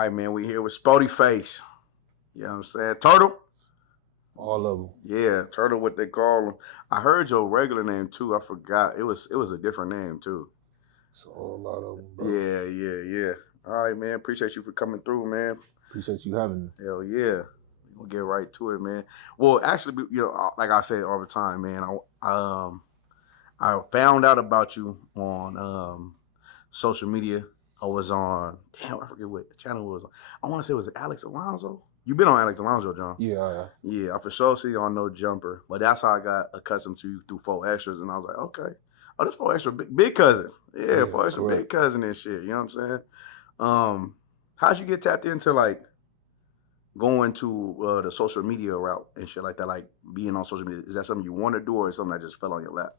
right, man. We here with Spoety Face. You know what I'm saying? Turtle? All of them. Yeah, Turtle, what they call him. I heard your regular name too. I forgot. It was a different name too. So a lot of them, bro. Yeah. All right, man. Appreciate you for coming through, man. Appreciate you having me. Hell yeah. We'll get right to it, man. Well, actually, like I say all the time, man, I found out about you on social media. I was on, I forget what channel it was on. I want to say it was Alex Alonso. You been on Alex Alonso, John? Yeah. Yeah, I for sure see you on No Jumper. But that's how I got accustomed to you through 4 Extras. And I was like, okay. Oh, this 4 Extra big cousin. Yeah, 4 Extra correct. big cousin and shit. You know what I'm saying? How'd you get tapped into like going to the social media route and shit like that? Like being on social media. Is that something you want to do or is something that just fell on your lap?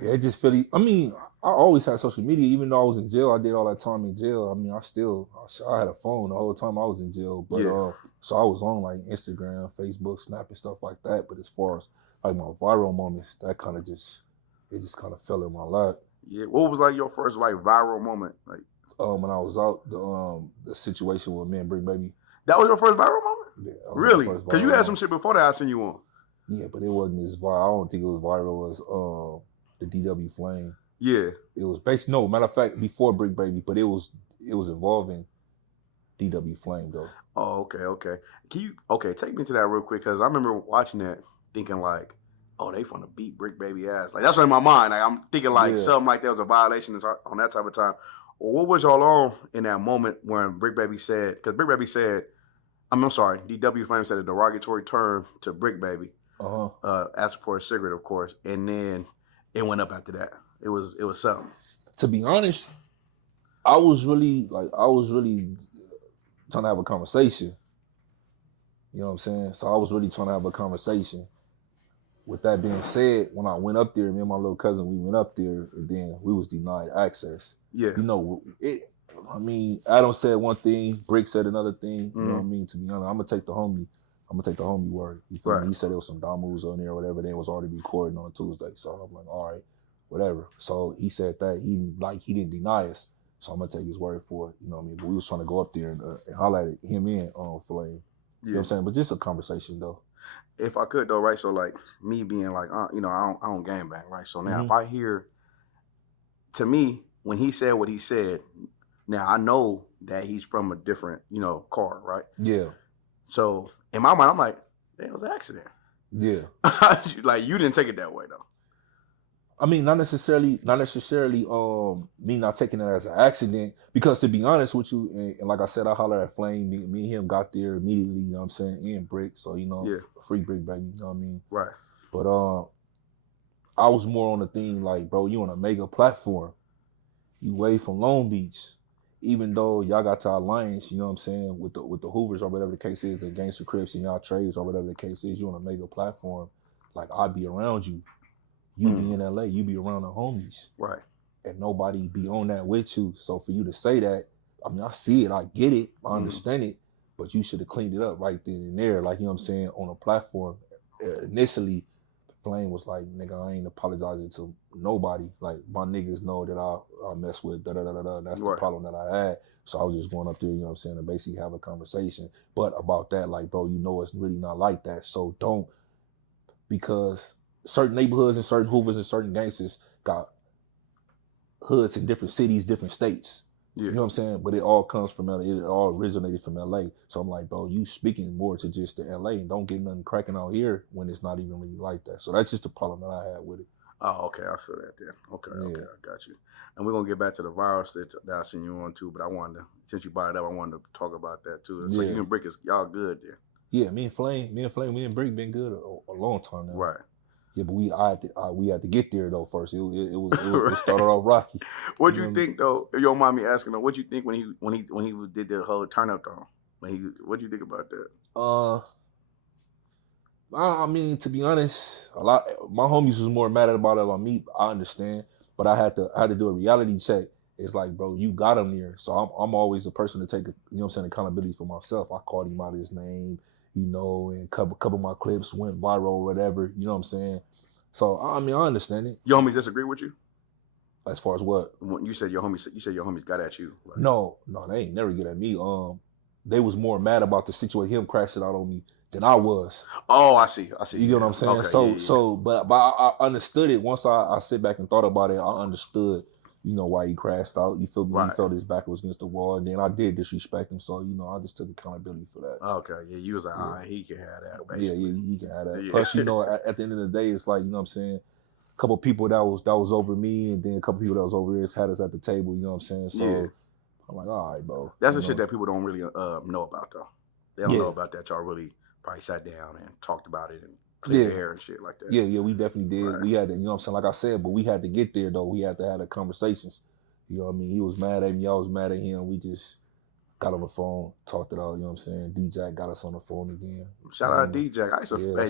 Yeah, it just feel. I mean, I always had social media. Even though I was in jail, I did all that time in jail. I mean, I had a phone the whole time I was in jail. But so I was on like Instagram, Facebook, Snap, and stuff like that. But as far as like my viral moments, that kind of just fell in my lap. Yeah, what was like your first like viral moment? Like when I was out, the situation with me and Brick Baby. That was your first viral moment? Yeah, really? Because you had some shit before that I seen you on. Yeah, but it wasn't as viral. I don't think it was viral as the DW Flame. Yeah. It was basically, no, matter of fact, before Brick Baby, but it was involving DW Flame though. Oh, okay. Take me to that real quick, because I remember watching that thinking like, oh, they finna beat Brick Baby ass. Like that's what in my mind. Like I'm thinking like something like that was a violation on that type of time. Well, what was y'all on in that moment when Brick Baby said, because Brick Baby said, I'm sorry, DW Flame said a derogatory term to Brick Baby. Asking for a cigarette, of course, and then it went up after that. It was something. To be honest, I was really trying to have a conversation. You know what I'm saying? So I was really trying to have a conversation. With that being said, when I went up there, me and my little cousin, we went up there, and then we was denied access. Yeah. You know, Adam said one thing, Brick said another thing. You know what I mean? To be honest, I'm gonna take the homie word. You feel me? He said there was some dumb moves on there or whatever. They was already recording on Tuesday. So I'm like, all right, whatever. So he said that he didn't deny us. So I'm gonna take his word for it. You know what I mean? But we was trying to go up there and holler at him in on Flame. You know what I'm saying? But just a conversation though. If I could though, right? So like me being like, I don't gangbang, right? So now if I hear, to me, when he said what he said, now I know that he's from a different, car, right? Yeah. So in my mind, I'm like, it was an accident. Yeah. Like you didn't take it that way though. I mean, not necessarily me not taking it as an accident, because to be honest with you, and like I said, I hollered at Flame, me and him got there immediately, you know what I'm saying, and Brick, so free Brick Baby, you know what I mean? Right. But I was more on the thing like, bro, you on a mega platform. You way from Long Beach. Even though y'all got your alliance, you know what I'm saying, with the Hoovers or whatever the case is, the Gangster Crips and y'all trades or whatever the case is, you on a mega platform, like I'd be around you. You be in LA, you be around the homies. Right. And nobody be on that with you. So for you to say that, I mean, I see it, I get it, I understand it, but you should have cleaned it up right then and there. Like, you know what I'm saying, on a platform. Initially, Flame was like, nigga, I ain't apologizing to nobody. Like, my niggas know that I mess with da-da-da-da-da. That's the problem that I had. So I was just going up there, you know what I'm saying, to basically have a conversation. But about that, like, bro, you know it's really not like that. So don't, because certain neighborhoods and certain Hoovers and certain gangsters got hoods in different cities, different states. Yeah. You know what I'm saying? But it all comes from LA. It all originated from LA. So I'm like, bro, you speaking more to just the LA and don't get nothing cracking out here when it's not even really like that. So that's just the problem that I had with it. Oh, okay. I feel that then. Okay, I got you. And we're going to get back to the virus that I seen you on too, but I wanted to, since you brought it up, I wanted to talk about that too. So you and Brick, y'all good then? Yeah, me and Flame, me and Brick been good a long time now. Right. Yeah, but we had to get there though first. It started off rocky. What do you think though? If you don't mind me asking though, what do you think when he did the whole turn up though? What do you think about that? I mean, to be honest, my homies was more mad about it than me. I understand, but I had to do a reality check. It's like, bro, you got him there, so I'm always the person to take accountability for myself. I called him out his name. And a couple of my clips went viral or whatever, you know what I'm saying? So, I mean, I understand it. Your homies disagree with you? As far as what? When you said your homies got at you. Like, No, they ain't never get at me. They was more mad about the situation, him crashing out on me, than I was. oh, I see. You get what I'm saying? Okay, But I understood it once I sit back and thought about it. I understood, why he crashed out. You feel me? Right. He felt his back was against the wall, and then I did disrespect him. So I just took accountability for that. Okay, yeah, you was like, all right, he can have that. Basically. Yeah, he can have that. Yeah. Plus, at the end of the day, it's like, what I'm saying, a couple people that was over me, and then a couple people that was over here had us at the table. You know what I'm saying? So yeah. I'm like, all right, bro. That's the shit that people don't really know about though. They don't know about that. Y'all really probably sat down and talked about it and cleared their hair and shit like that. Yeah, we definitely did. Right. We had to, what I'm saying, like I said, but we had to get there though. We had to have the conversations. You know what I mean? He was mad at me, I was mad at him. We just got on the phone, talked it out, you know what I'm saying? D-Jack got us on the phone again. Shout out D-Jack.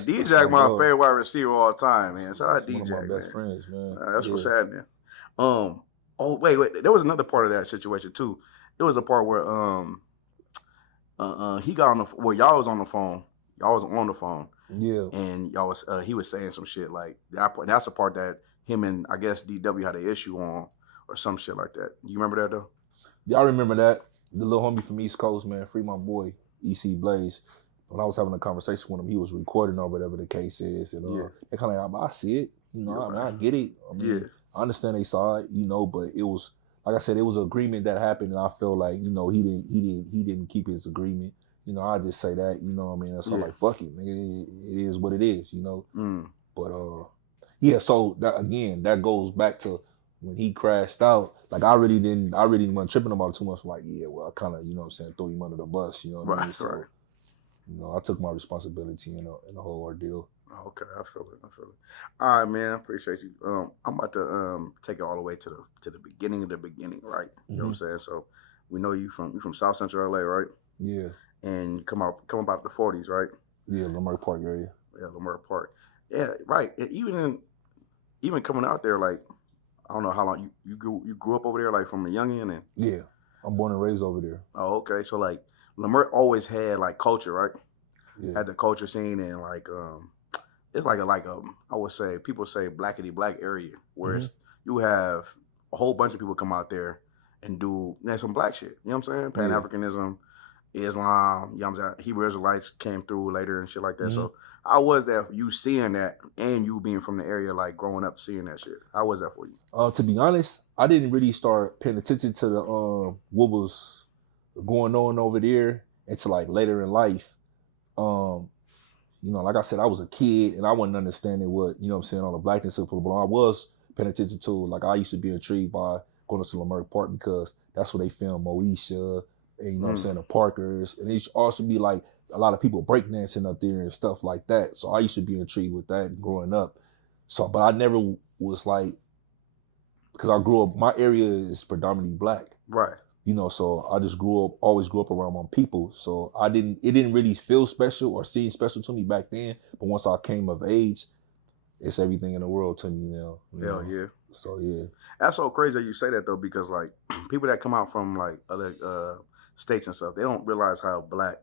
D-Jack my favorite wide receiver all the time, man. Shout out D-Jack, one of my best friends, man. That's what's happening. Oh, wait. There was another part of that situation too. It was a part where he got on the y'all was on the phone. Y'all was on the phone. Yeah. And y'all was he was saying some shit like that's the part that him and I guess DW had an issue on or some shit like that. You remember that though? Yeah, I remember that. The little homie from East Coast, man, free my boy, EC Blaze. When I was having a conversation with him, he was recording or whatever the case is. And they kind of like, I see it. I get it. I mean, I understand they saw it, but it was, like I said, it was an agreement that happened, and I feel like, he didn't keep his agreement. I just say that, what I mean? That's like, fuck it, nigga. It is what it is, But so that goes back to when he crashed out. Like I really wasn't tripping about it too much. Like, I kind of, threw him under the bus, you know what I mean? So, I took my responsibility in the whole ordeal. Okay, I feel it. All right, man. I appreciate you. I'm about to take it all the way to the beginning of the beginning, right? You know what I'm saying? So we know you from South Central LA, right? Yeah. And you come about the 40s, right? Yeah, Lamar Park area. Yeah, Lamar Park. Yeah, right. And even coming out there, like I don't know how long you grew up over there, like from a youngin', and yeah, I'm born and raised over there. Oh, okay. So like Lamar always had like culture, right? Yeah. Had the culture scene and like it's like I would say people say blackity black area where you have a whole bunch of people come out there and do some black shit. You know what I'm saying? Pan-Africanism, Islam, you know what I'm saying? Hebrew Israelites came through later and shit like that. So how was that for you seeing that and you being from the area, like growing up seeing that shit? How was that for you? To be honest, I didn't really start paying attention to the what was going on over there until like later in life. Like I said, I was a kid and I wasn't understanding what, all the blackness of it, but I was paying attention to, like I used to be intrigued by going to Lamar Park because that's where they filmed Moesha and the Parkers. And it used to also be like a lot of people breakdancing up there and stuff like that. So I used to be intrigued with that growing up. So, but I never was like, because I grew up, my area is predominantly black. Right. So I just always grew up around my people. So it didn't really feel special or seem special to me back then. But once I came of age, it's everything in the world to me now. Hell yeah. So yeah. That's so crazy that you say that though, because like people that come out from like other states and stuff, they don't realize how black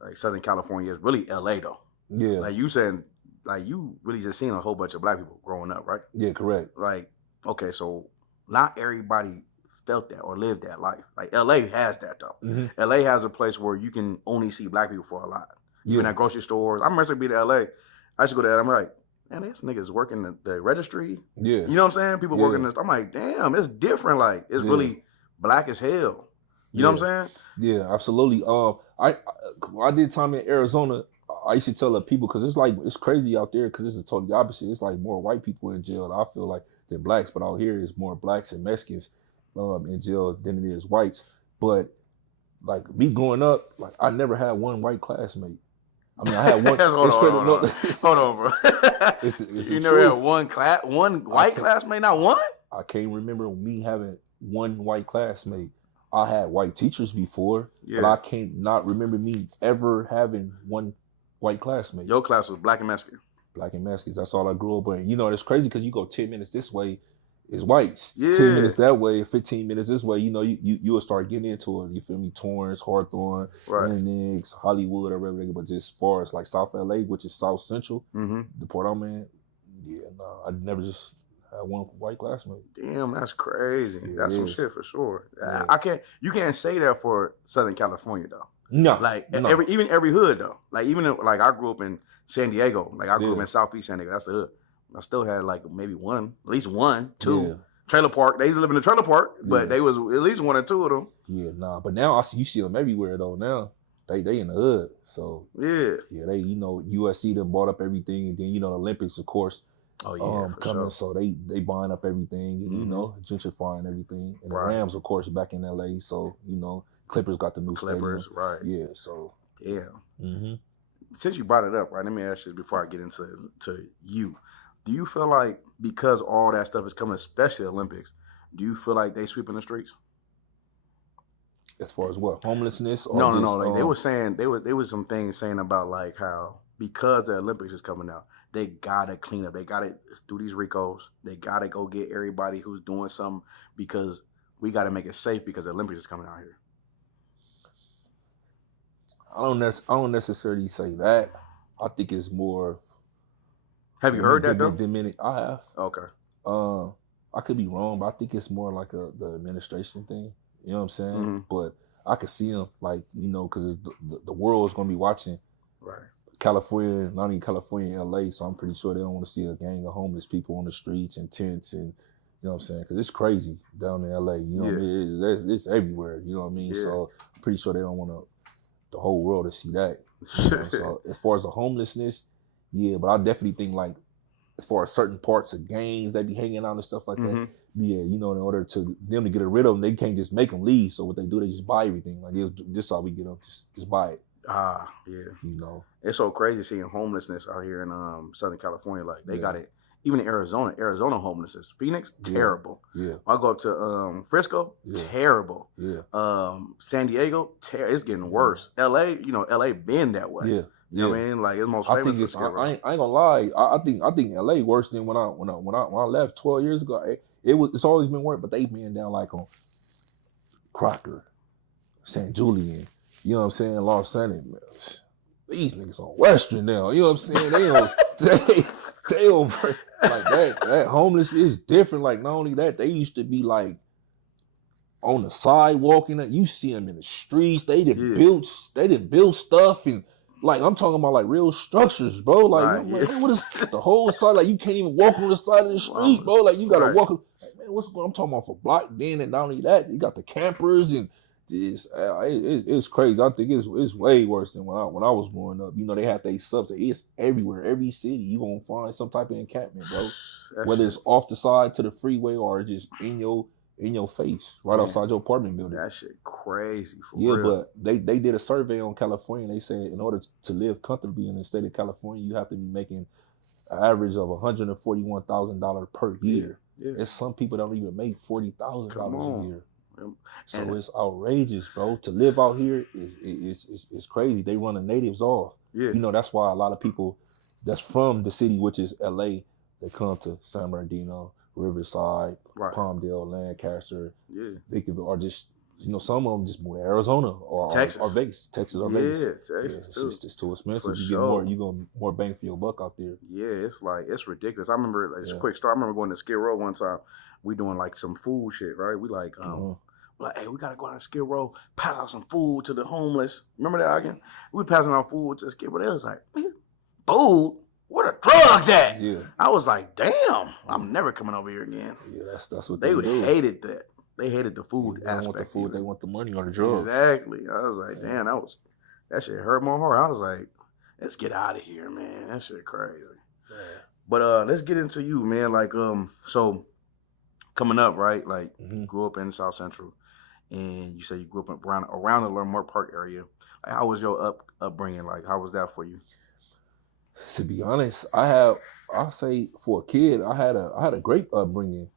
like Southern California is really LA though. Yeah. Like you said, like you really just seen a whole bunch of black people growing up, right? Yeah, correct. Like, okay, so not everybody felt that or lived that life. Like LA has that though. LA has a place where you can only see black people for a lot. Even at grocery stores. I remember being to LA. I used to go to LA. I'm like, man, this niggas working the registry. Yeah. You know what I'm saying? People working this. I'm like, damn, it's different. Like, it's really black as hell. You know what I'm saying? Yeah, absolutely. I did time in Arizona. I used to tell the people, because it's crazy out there because it's totally opposite. It's like more white people in jail, I feel like, than blacks. But out here, it's more blacks and Mexicans in jail than it is whites. But like me growing up, like I never had one white classmate. I mean, I had one. Hold on, bro. You never had one white classmate? Not one? I can't remember me having one white classmate. I had white teachers before, but I can't not remember me ever having one white classmate. Your class was black and Mexican. Black and Mexicans. That's all I grew up in. It's crazy because you go 10 minutes this way, it's whites. Yeah. 10 minutes that way, 15 minutes this way. You will start getting into it. You feel me? Torrance, Hawthorne, Phoenix, Hollywood, or whatever. But just as far as like South LA, which is South Central, the Port I'm in, I never just had one white classmate. Damn, that's crazy. Yeah, That's it some is. shit for sure. Yeah. You can't say that for Southern California though. No, Like no. every hood though. Like even like I grew up in San Diego. Like I grew up Yeah. in Southeast San Diego. That's the hood. I still had like maybe at least one, two. Yeah. Trailer park. They used to live in the trailer park, but they was at least one or two of them. Yeah, nah. But now you see them everywhere though. Now they in the hood. So yeah, they USC them bought up everything, and then the Olympics, of course. Oh yeah, for coming, sure. so they buying up everything, gentrifying everything, and the Rams, of course, back in LA. So Clippers got the new Clippers, stadium. right? Yeah, so yeah. Since you brought it up, right? Let me ask you before I get into you. Do you feel like because all that stuff is coming, especially the Olympics, do you feel like they sweeping the streets? As far as what, homelessness? Or no. Like they were saying, there was some things saying about like how because the Olympics is coming out, they gotta clean up. They gotta do these RICOs. They gotta go get everybody who's doing something because we gotta make it safe because the Olympics is coming out here. I don't necessarily say that. I think it's more. Have you heard that though? I have. Okay. I could be wrong, but I think it's more like the administration thing. You know what I'm saying? Mm-hmm. But I could see them like because the world is gonna be watching. Right. California, not even California, LA. So I'm pretty sure they don't want to see a gang of homeless people on the streets and tents and. You know what I'm saying? Because it's crazy down in LA. You know what I mean? It's everywhere. You know what I mean? Yeah. So I'm pretty sure they don't want the whole world to see that. So as far as the homelessness, yeah, but I definitely think like as far as certain parts of gangs that be hanging out and stuff like that, yeah, in order to them to get rid of them, they can't just make them leave. So what they do, they just buy everything. Like this is how we get them. Just buy it. Yeah. It's so crazy seeing homelessness out here in Southern California. Like they got it. Even in Arizona homelessness. Phoenix, terrible. Yeah. I go up to Frisco, terrible. Yeah. San Diego, it's getting worse. LA, LA been that way. Yeah. You know what I mean? Like it's most famous for Skid Row. I ain't gonna lie. I think LA worse than when I left 12 years ago. It's always been worse, but they been down like on Crocker, St. Julian. You know what I'm saying? Los Angeles. These niggas on Western now. You know what I'm saying? They over like that homeless is different. Like not only that, they used to be like on the sidewalk and you see them in the streets. They didn't build stuff and like I'm talking about like real structures, bro. Like, man, what is the whole side? Like you can't even walk on the side of the street, bro. Like you gotta walk. Like, man, what's going? I'm talking about for block. Then and not only that, you got the campers and. It's crazy. I think it's way worse than when I was growing up. They had they subs. It's everywhere. Every city you gonna find some type of encampment, bro. Whether it's off the side to the freeway or just in your face, right outside your apartment building. That shit crazy for real. Yeah, but they did a survey on California. They said in order to live comfortably in the state of California, you have to be making an average of $141,000 per year. Yeah. And some people don't even make $40,000 a year. So it's outrageous, bro. To live out here is crazy. They run the natives off. Yeah. That's why a lot of people that's from the city, which is LA, they come to San Bernardino, Riverside, Palmdale, Lancaster, Victorville, or just some of them just move to Arizona or Texas or Vegas, Texas or Vegas. Yeah, Texas too. It's too expensive. For You get more bang for your buck out there. Yeah, it's ridiculous. I remember it's a quick story. I remember going to Skid Row one time. We doing like some food shit, right? We like like, hey, we gotta go out to Skid Row, pass out some food to the homeless. Remember that again? We passing out food to Skid Row. They was like, food? Where the drugs at? Yeah. I was like, damn, I'm never coming over here again. Yeah, that's what they do. hated that. They hated the food aspect. They want the food. They want the money or the drugs. Exactly. I was like, damn, that shit hurt my heart. I was like, let's get out of here, man. That shit crazy. Yeah. But let's get into you, man. Like, so coming up, right? Like, you grew up in South Central, and you say you grew up around the Learnmore Park area. Like, how was your upbringing? Like, how was that for you? To be honest, I'll say for a kid, I had a great upbringing.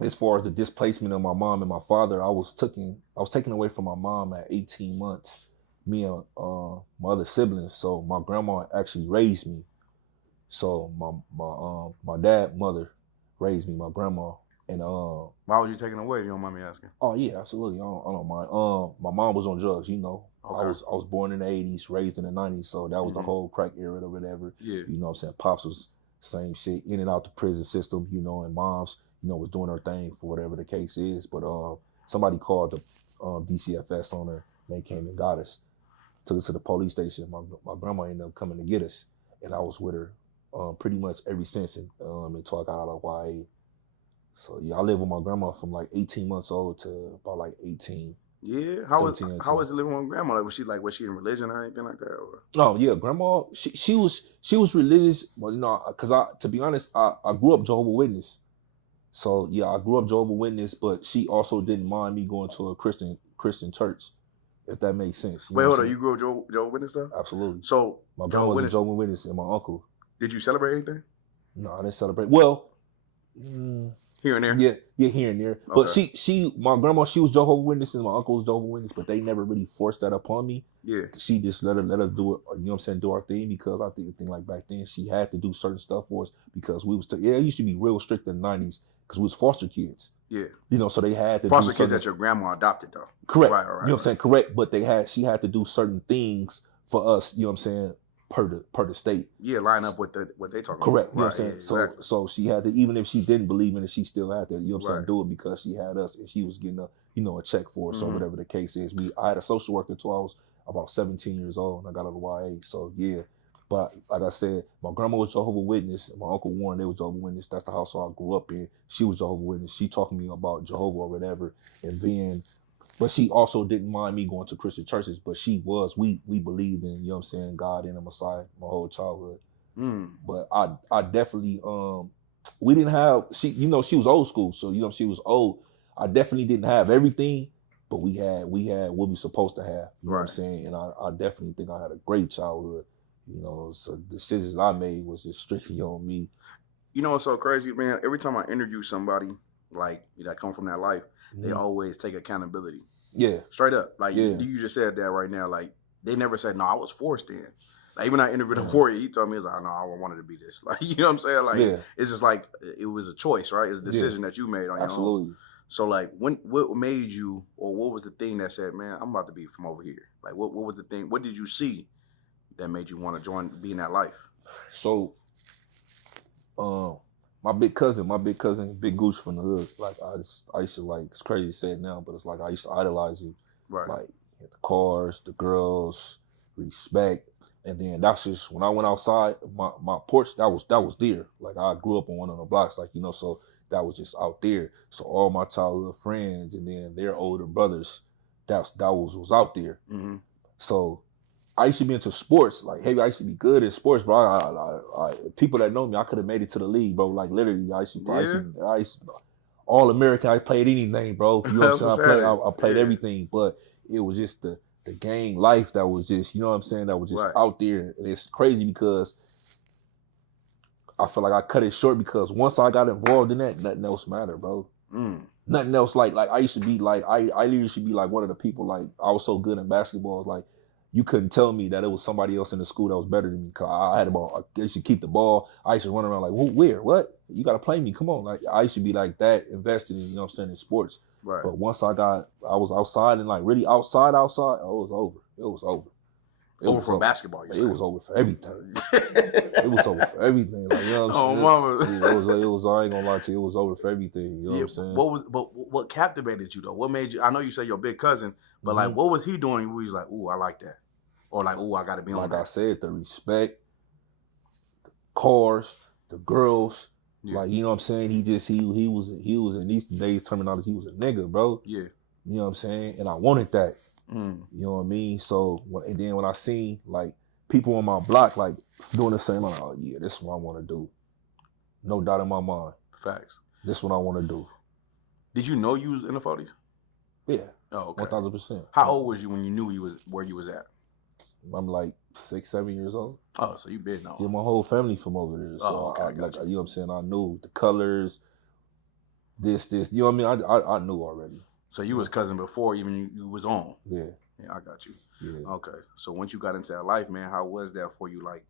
As far as the displacement of my mom and my father, I was taken away from my mom at 18 months. Me and my other siblings. So my grandma actually raised me. So my mother raised me, my grandma. And why was you taken away? If you don't mind me asking. Oh yeah, absolutely. I don't mind. My mom was on drugs. Okay. I was born in the 80s, raised in the 90s, so that was the whole crack era or whatever. Yeah. You know what I'm saying? Pops was same shit, in and out the prison system, you know, and moms, you know, was doing her thing for whatever the case is. But somebody called the DCFS on her, and they came and got us, took us to the police station. My grandma ended up coming to get us, and I was with her pretty much ever since until I got out of YA. So yeah, I lived with my grandma from like 18 months old to about like 18. Yeah, how was it living with grandma? Like, was she in religion or anything like that? Or? Oh yeah, grandma. She was religious, but you know, because to be honest, I grew up Jehovah's Witness. So yeah, I grew up Jehovah's Witness, but she also didn't mind me going to a Christian church, if that makes sense. Wait, hold on, you grew up Jehovah's Witness though? Absolutely. So my grandma was a Jehovah's Witness, and my uncle. Did you celebrate anything? No, I didn't celebrate. Well. Here and there? Yeah, here and there. Okay. But my grandma, she was Jehovah's Witness and my uncle was Jehovah's Witness, but they never really forced that upon me. Yeah. She just let us do it, you know what I'm saying, do our thing, because I think the thing like back then, she had to do certain stuff for us because we was, it used to be real strict in the 90s because we was foster kids. Yeah. You know, so they had to foster kids that your grandma adopted though. Correct. Right, you know what I'm saying? Correct. But she had to do certain things for us, you know what I'm saying, per the state. Yeah, line up with what they talking Correct. about. You know what I'm saying? Yeah, exactly. So she had to, even if she didn't believe in it, she still had to, you know what I'm saying, do it because she had us and she was getting a check for us or whatever the case is. I had a social worker until I was about 17 years old and I got out of YA. So yeah. But like I said, my grandma was Jehovah's Witness and my Uncle Warren, they was Jehovah's Witness. That's the household I grew up in. She was Jehovah's Witness. She talked to me about Jehovah or whatever. And then, but she also didn't mind me going to Christian churches, but we believed in, you know what I'm saying, God and the Messiah my whole childhood. But I definitely, we didn't have, she was old school. So, you know, she was old. I definitely didn't have everything, but we had what we supposed to have, you know what I'm saying? And I definitely think I had a great childhood, you know, so the decisions I made was just strictly on me. You know what's so crazy, man? Every time I interview somebody like that come from that life, they always take accountability. Yeah. Straight up. Like, you just said that right now. Like, they never said, no, I was forced in. Like, even I interviewed a warrior, he told me, he was like, no, I wanted to be this. Like, you know what I'm saying? Like, it's just like, it was a choice, right? It's a decision that you made on your own. So, like, what made you, or what was the thing that said, man, I'm about to be from over here? Like, what was the thing? What did you see that made you want to be in that life? So, my big cousin, Big Goose from the hood. Like I used to like, it's crazy to say it now, but it's like I used to idolize him. Right. Like the cars, the girls, respect, and then that's just when I went outside. My porch that was there. Like I grew up on one of the blocks, like you know, so that was just out there. So all my childhood friends and then their older brothers, that was out there. Mm-hmm. So I used to be into sports. Like, hey, I used to be good at sports, bro. I people that know me, I could have made it to the league, bro. Like, literally, I used to all American. I played anything, bro. You know what I'm saying? I played everything, but it was just the gang life that was just, you know what I'm saying, that was just out there. And it's crazy because I feel like I cut it short because once I got involved in that, nothing else mattered, bro. Nothing else. Like I used to be like, I literally used to be like one of the people, like, I was so good in basketball, like, you couldn't tell me that it was somebody else in the school that was better than me. Cause I had the ball. I used to keep the ball. I used to run around like, where? What? You got to play me. Come on. Like, I used to be like that, invested in, you know what I'm saying, in sports. Right. But once I was outside and like really outside, oh, it was over. It was over. Over for basketball. It was over for everything. It was over for everything. Like, you know what I'm saying? Mama. It was, I ain't gonna lie to you, it was over for everything. You know what I'm saying? What captivated you though? What made you, I know you say your big cousin, but like, what was he doing where he was like, ooh, I like that? Or like, ooh, I gotta be on that. Like I said, the respect, the cars, the girls. Yeah. Like, you know what I'm saying? He was in these days terminology, he was a nigga, bro. Yeah. You know what I'm saying? And I wanted that. You know what I mean? So, and then when I seen like people on my block like doing the same, I'm like, oh yeah, this is what I want to do. No doubt in my mind. Facts. This is what I want to do. Did you know you was in the 40s? Yeah. Oh, okay. 1000%. How old was you when you knew where you was at? I'm like 6, 7 years old. Oh, so you been on. Yeah, my whole family from over there. So okay, I you know what I'm saying? I knew the colors, this. You know what I mean? I knew already. So you was cousin before even you was on. Yeah. Yeah, I got you. Yeah. Okay. So once you got into that life, man, how was that for you? Like,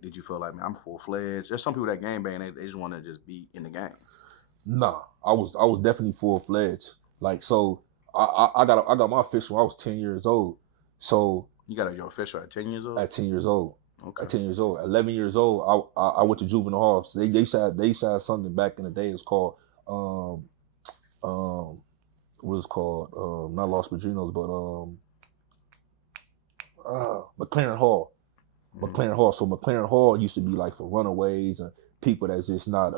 did you feel like, man, I'm full fledged? There's some people that game bang, they just want to just be in the game. Nah, I was definitely full fledged. Like, so I got my official when I was 10 years old. So you got your official at 10 years old? At 10 years old. Okay. At 10 years old. At 11 years old, I went to juvenile hall. So they used to have something back in the day. It's called what is called not Los Padrinos, but McLaren Hall. McLaren Hall. So McLaren Hall used to be like for runaways and people that's just not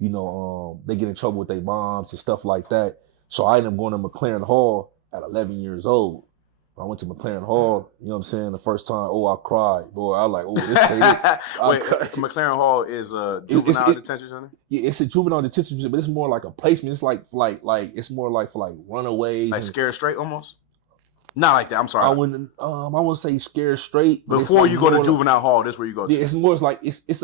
they get in trouble with their moms and stuff like that. So I ended up going to McLaren Hall at 11 years old. I went to McLaren Hall, you know what I'm saying, the first time, I cried. Boy, I was like, this ain't it. Wait, McLaren Hall is a juvenile detention center? Yeah, it's a juvenile detention center, but it's more like a placement. It's like it's more like for like runaways. Like scared straight almost? Not like that, I'm sorry. I wouldn't say scared straight. Before like you go to juvenile hall, this is where you go to. Yeah, it's more like it's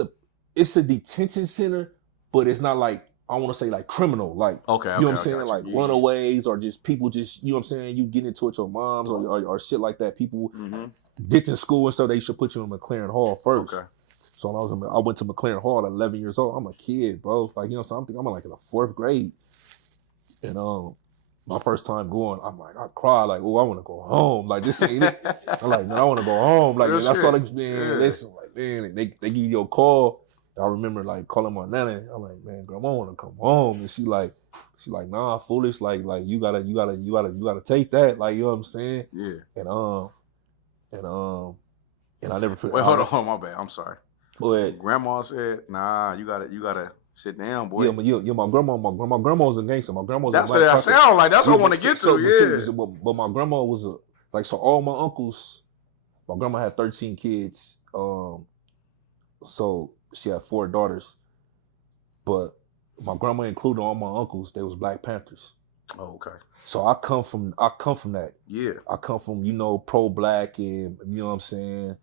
a detention center, but it's not like, I want to say like criminal, like, you know what I'm saying, like runaways or just people just, you know what I'm saying, you get into it with your moms or shit like that. People ditching school and stuff, they should put you in McLaren Hall first. Okay. So I went to McLaren Hall at 11 years old. I'm a kid, bro. Like, you know what I'm saying, I'm like in the 4th grade. And my first time going, I'm like, I cried like, I want to go home. Like, this ain't it. I'm like, man, I want to go home. Like, man, I saw listen, like, man, they give you a call. I remember like calling my nana. I'm like, man, grandma want to come home, and she like, nah, foolish. Like you gotta take that. Like, you know what I'm saying? Yeah. And I never forgot. Wait, hold on, my bad. I'm sorry. Go ahead. Grandma said, nah, you gotta sit down, boy. Yeah, my grandma's a gangster. My grandma's. That's what I sound like. That's what I want to get to. But my grandma was so all my uncles. My grandma had 13 kids. So she had 4 daughters, but my grandma included all my uncles. They was Black Panthers. Oh, okay. So I come from that. Yeah. I come from, pro-Black and, you know what I'm saying,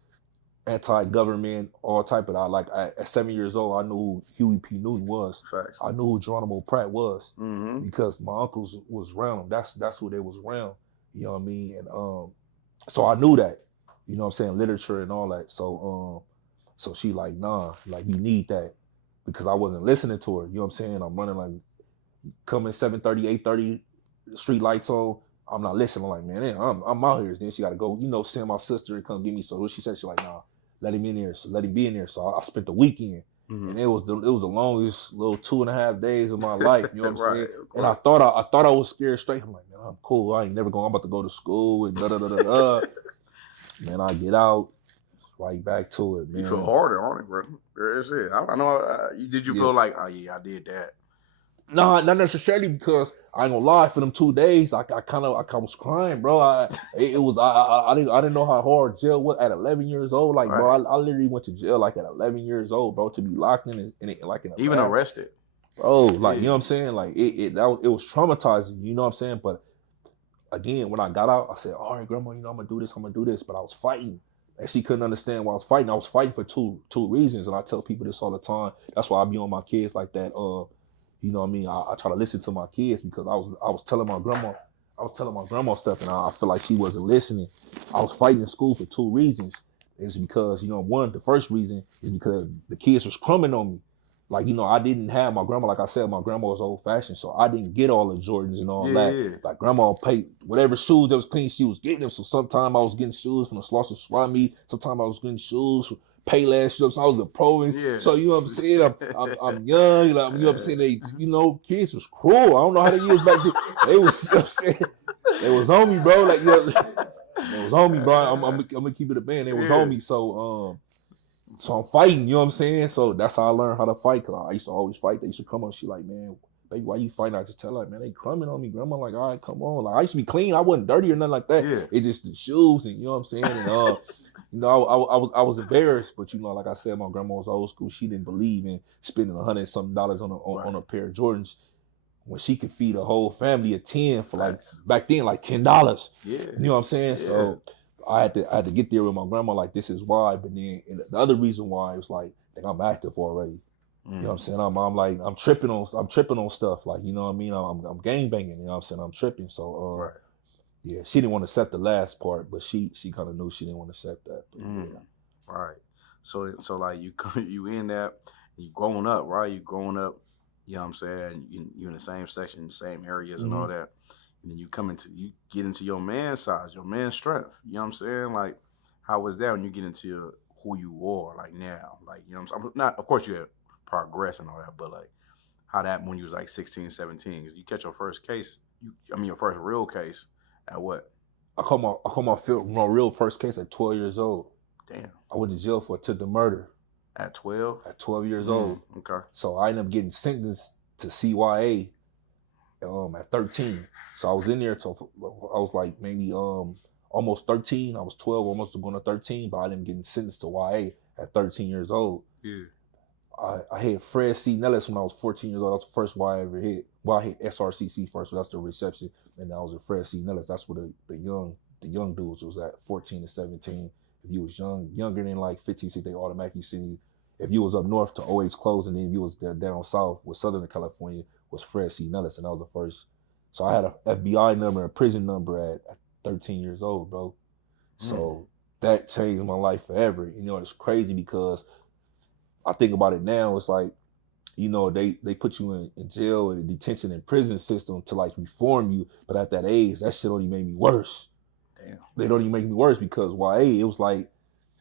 anti-government, all type of that. At 7 years old, I knew who Huey P. Newton was. Facts. I knew who Geronimo Pratt was because my uncles was around them. That's who they was around. You know what I mean? And so I knew that. You know what I'm saying? Literature and all that. So she like, nah, like you need that, because I wasn't listening to her. You know what I'm saying? I'm running like, coming 7:30, 8:30, street lights on. I'm not listening. I'm like, man, I'm out here. Then she got to go, send my sister and come get me. So what she said, she like, nah, let him in there. So let him be in there. So I spent the weekend, and it was the longest little 2.5 days of my life. You know what I'm saying? And I thought I was scared straight. I'm like, man, I'm cool. I ain't never going. I'm about to go to school and da da da da da. Man, I get out. Right back to it, man. You feel harder on it, bro. That's it. I know. Did you feel like, oh yeah, I did that? No, not necessarily, because I ain't gonna lie. For them 2 days, I was crying, bro. I didn't know how hard jail was at 11 years old. Like, bro, I literally went to jail like at 11 years old, bro, to be locked in like in a even bag. Arrested, bro. Like, you know what I'm saying? Like it was traumatizing. You know what I'm saying? But again, when I got out, I said, all right, grandma, I'm gonna do this. But I was fighting. And she couldn't understand why I was fighting. I was fighting for two reasons, and I tell people this all the time. That's why I be on my kids like that. You know what I mean? I try to listen to my kids, because I was telling my grandma stuff, and I feel like she wasn't listening. I was fighting in school for 2 reasons. It's because, the first reason is because the kids was crumbing on me. Like, I didn't have my grandma. Like I said, my grandma was old fashioned, so I didn't get all the Jordans and all that. Yeah. Like, grandma paid whatever shoes that was clean, she was getting them. So sometimes I was getting shoes from the Slauson Swap Meet. Sometimes I was getting shoes from Payless shoes. I was a pro. Yeah. So, you know what I'm saying? I'm young. Like, you know what I'm saying? They, kids was cruel. I don't know how they used back then. They was, you know what I'm saying? They was on me, bro. Like, they was on me, bro. I'm gonna keep it a band. They was on me. So I'm fighting, you know what I'm saying? So that's how I learned how to fight, because I used to always fight. They used to come on, she like, man, baby, why you fighting? I just tell her, man, they crumbing on me, grandma. Like, all right, come on. Like, I used to be clean. I wasn't dirty or nothing like that. Yeah. It just the shoes, and you know what I'm saying? And I was embarrassed, but like I said, my grandma was old school. She didn't believe in spending $100 and something on a pair of Jordans when she could feed a whole family of 10 for like back then, like $10. Yeah. You know what I'm saying? Yeah. So I had to get there with my grandma, like, this is why. But then, and the other reason why, it was like, I'm active already. You know what I'm saying? I'm tripping on stuff. Like, you know what I mean? I'm gangbanging, you know what I'm saying? I'm tripping. So yeah, she didn't want to set the last part, but she kind of knew she didn't want to set that. Yeah. Right. So like you in that, you growing up, right? You growing up, you know what I'm saying? You in the same section, the same areas and all that. And then you get into your man's size, your man's strength. You know what I'm saying? Like, How was that when you get into who you are like now? Like, you know what I'm saying? Not, of course you had progress and all that, but like how that when you was like 16, 17, 'cause you catch your first case, your first real case at what? My real first case at 12 years old. Damn. I went to jail for attempted murder At 12? at 12 years old. Okay. So I ended up getting sentenced to CYA at 13. So I was in there till I was like maybe almost 13. I was 12, almost going to 13, but I ended up getting sentenced to YA at 13 years old. Yeah. I hit Fred C. Nellis when I was 14 years old. That was the first Y I ever hit. Well, I hit SRCC first, so that's the reception, and I was at Fred C. Nellis. That's where the young dudes was at 14 to 17. If you was younger than like 15, 16, they automatically see you. If you was up north to OH close, and then if you was down south with Southern California was Fred C. Nellis, and that was the first. So I had a FBI number, a prison number at 13 years old, bro. So that changed my life forever. You know, it's crazy because I think about it now, it's like, you know, they put you in jail and detention and prison system to like reform you, but at that age, that shit only made me worse. Damn. They don't even make me worse because YA, it was like,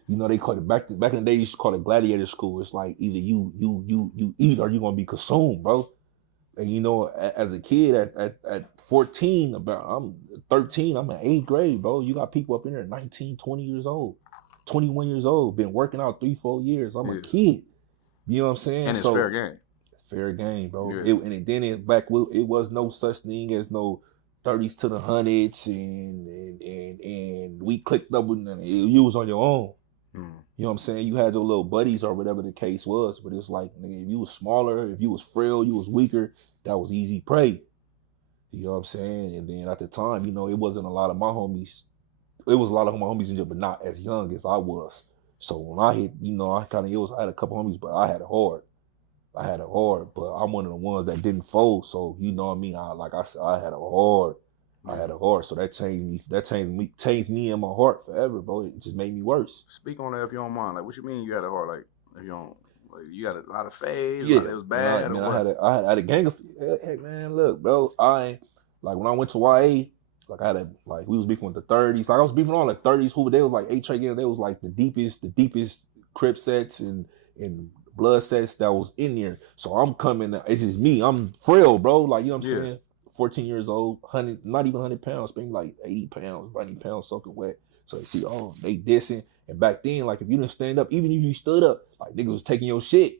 you know, they called it back in the day, you used to call it gladiator school. It's like either you eat or you're gonna be consumed, bro. And you know, as a kid at 14, I'm 13, I'm in 8th grade, bro. You got people up in there 19, 20 years old, 21 years old, been working out 3-4 years. I'm a kid. You know what I'm saying? And it's fair game. Fair game, bro. Yeah. It was no such thing as no 30s to the hundreds and we clicked up with it. You was on your own. You know what I'm saying? You had your little buddies or whatever the case was, but it's like, nigga, if you was smaller, if you was frail, you was weaker, that was easy prey. You know what I'm saying? And then at the time, you know, it wasn't a lot of my homies. It was a lot of my homies in jail, but not as young as I was. So when I hit, you know, I had a couple homies, but I had it hard. But I'm one of the ones that didn't fold. So, you know what I mean? I had it hard. I had it hard. So that changed me and my heart forever, bro. It just made me worse. Speak on that if you don't mind. Like, what you mean you had it hard? Like, if you don't, like, you had a lot of phase? Yeah. Like, it was bad? I had a gang of, hey, man, look, bro. When I went to YA, we was beefing with the 30s. Like, I was beefing on the 30s, who they was like A-Trey gangs. They was like the deepest Crip sets and blood sets that was in there. So I'm coming, it's just me. I'm frail, bro. Like, you know what I'm saying? 14 years old, not even 100 pounds, being like 80 pounds, 90 pounds soaking wet. So they see, oh, they dissing. And back then, like, if you didn't stand up, even if you stood up, like, niggas was taking your shit.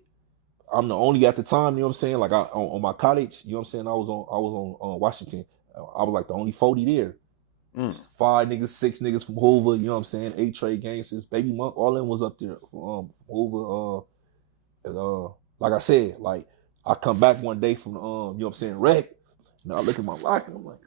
I'm the only at the time, you know what I'm saying? Like, on my college, you know what I'm saying? I was on Washington. I was like the only 40 there. 5 niggas, 6 niggas from Hoover, you know what I'm saying? A-Trey gangsters, Baby Monk, all of them was up there from Hoover. Like I said, like, I come back one day from, you know what I'm saying, wreck. And I look at my locker, I'm like,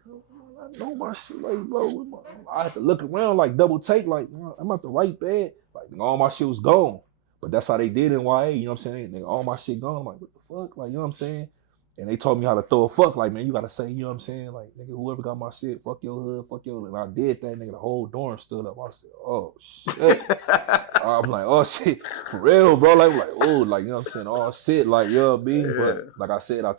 I know my shit, like, bro. I had to look around, like, double take, like, I'm at the right bed. Like, all my shit was gone. But that's how they did in YA, you know what I'm saying? Nigga, all my shit gone. I'm like, what the fuck? Like, you know what I'm saying? And they told me how to throw a fuck. Like, man, you gotta say, you know what I'm saying? Like, nigga, whoever got my shit, fuck your hood, fuck your hood. And I did that, nigga. The whole dorm stood up. I said, oh, shit. I'm like, oh, shit. For real, bro. Like, oh, like, you know what I'm saying? Oh, shit. Like, you know what I mean? But like I said, I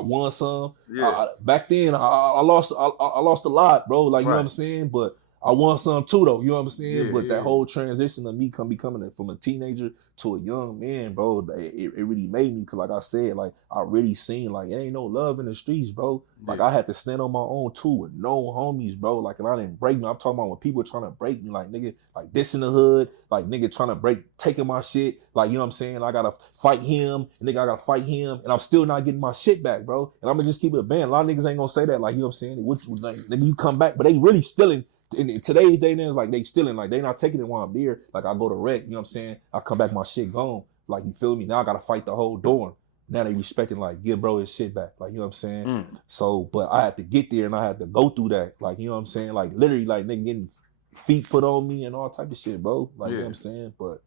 won some. Yeah. Back then, I lost a lot, bro. Like, you know what I'm saying? But I won some too, though. You know what I'm saying? But that whole transition of me becoming from a teenager to a young man, bro, it really made me, because like I said, like, I really seen, like, it ain't no love in the streets, bro. Like, I had to stand on my own too with no homies, bro. Like, and I didn't break me. I'm talking about when people trying to break me, like, nigga, like this in the hood, like, nigga trying to taking my shit, like, you know what I'm saying? I gotta fight him, and nigga, I gotta fight him, and I'm still not getting my shit back, bro. And I'm gonna just keep it a band. A lot of niggas ain't gonna say that, like, you know what I'm saying? Like, nigga, you come back, but they really stealing. In today's day, it's like they stealing, like they not taking it while I'm there. Like, I go to wreck, you know what I'm saying? I come back, my shit gone. Like, you feel me? Now I gotta fight the whole dorm. Now they respecting, like, give bro his shit back. Like, you know what I'm saying? So, but I had to get there and I had to go through that. Like, you know what I'm saying? Like, literally, like, nigga getting feet put on me and all type of shit, bro. Like, you know what I'm saying? But,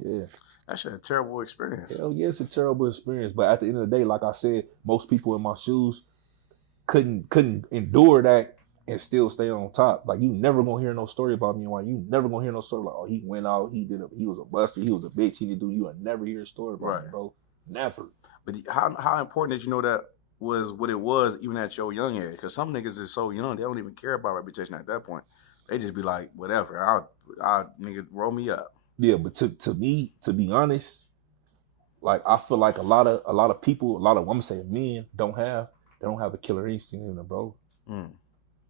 yeah. That's a terrible experience. Hell yeah, it's a terrible experience. But at the end of the day, like I said, most people in my shoes couldn't endure that and still stay on top. Like, you never gonna hear no story about me. Why you never gonna hear no story like, oh, he went out, he was a buster, he was a bitch, he didn't do. You will never hear a story about me, bro. Never. But how important did you know that was what it was even at your young age? Because some niggas is so young they don't even care about reputation at that point. They just be like, whatever. I'll nigga roll me up. Yeah, but to me, to be honest, like I feel like a lot of people, I'm gonna say men they don't have a killer instinct in them, bro.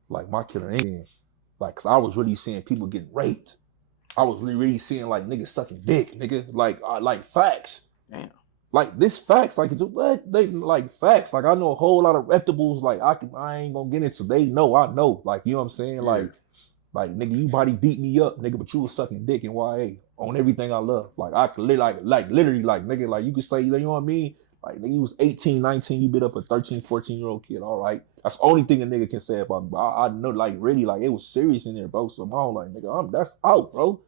Like my killer instinct, like, cause I was really seeing people getting raped. I was really seeing like niggas sucking dick, nigga. Like facts. Damn. Like this facts, like what they like facts. Like I know a whole lot of reputables. Like I ain't gonna get into. They know I know. Like you know what I'm saying. Yeah. Like nigga, you body beat me up, nigga, but you was sucking dick in YA on everything I love. Like I could literally like nigga, like you could say, you know what I mean? Like nigga, you was 18, 19, you beat up a 13, 14-year-old kid. All right. That's the only thing a nigga can say about me. But I know like really like it was serious in there, bro. So I'm like, nigga, that's out, bro.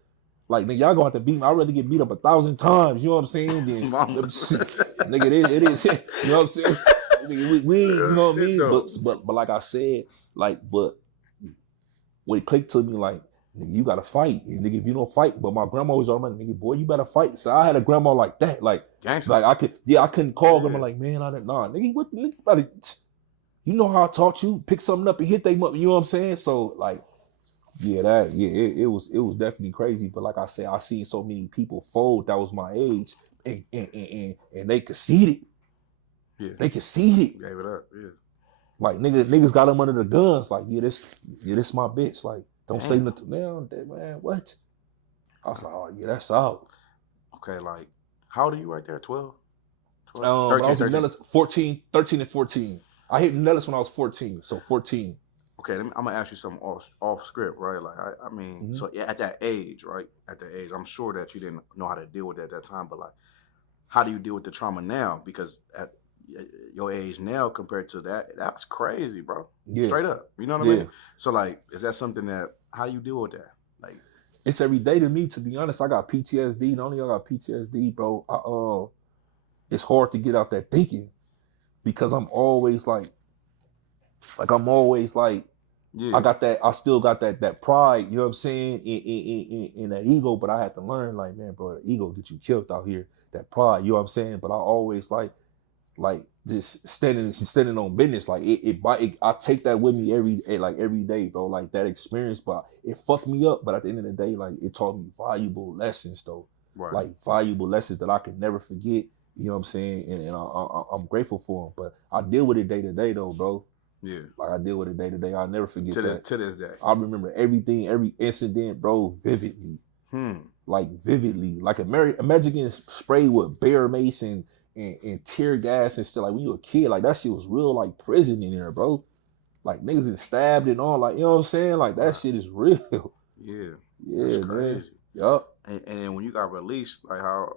Like nigga, y'all gonna have to beat me. I'd rather get beat up 1,000 times, you know what I'm saying? Than, nigga, it is, you know what I'm saying? We you know what I mean? But like I said, like, but when it clicked to me, like, nigga, you gotta fight. And nigga, if you don't fight, but my grandma always told me, nigga, boy, you better fight. So I had a grandma like that. Like, gangster. Like I couldn't call grandma like, man, I didn't nigga, what nigga, you know how I taught you, pick something up and hit they mother, you know what I'm saying? So like, it was definitely crazy. But like I said, I seen so many people fold that was my age and they conceded. Yeah. They conceded. Gave it up, yeah. Like niggas got them under the guns. Like, this my bitch. Like, don't say nothing. Man, what? I was like, oh yeah, that's out. Okay, like, how old are you right there? 12? 13, 13? 13 and 14. I hit Nellis when I was 14. So 14. Okay, I'm gonna ask you something off script, right? Like, I mean, so yeah, at that age, right? At that age, I'm sure that you didn't know how to deal with it at that time, but like, how do you deal with the trauma now? Because at your age now compared to that's crazy, bro. Yeah. Straight up. You know what I mean? So like, is that something that, how do you deal with that? Like, it's every day to me, to be honest. I got PTSD. Not only I got PTSD, bro, it's hard to get out that thinking because I'm always like yeah. I still got that pride, you know what I'm saying, in that ego, but I had to learn, like, man, bro, the ego get you killed out here, that pride, you know what I'm saying? But I always like just standing on business. Like I take that with me every day, bro. Like that experience, but it fucked me up. But at the end of the day, like it taught me valuable lessons, though. Right. Like valuable lessons that I can never forget. You know what I'm saying? And I'm grateful for them. But I deal with it day to day, though, bro. Yeah. Like I deal with it day to day. I'll never forget that. To this day. I remember everything, every incident, bro, vividly. Like vividly. Like imagine getting sprayed with bear mace and tear gas and stuff. Like when you were a kid, like that shit was real, like prison in there, bro. Like niggas get stabbed and all, like, you know what I'm saying? Like that shit is real. Yeah. Yeah, that's crazy. Man. Yup. And then when you got released, how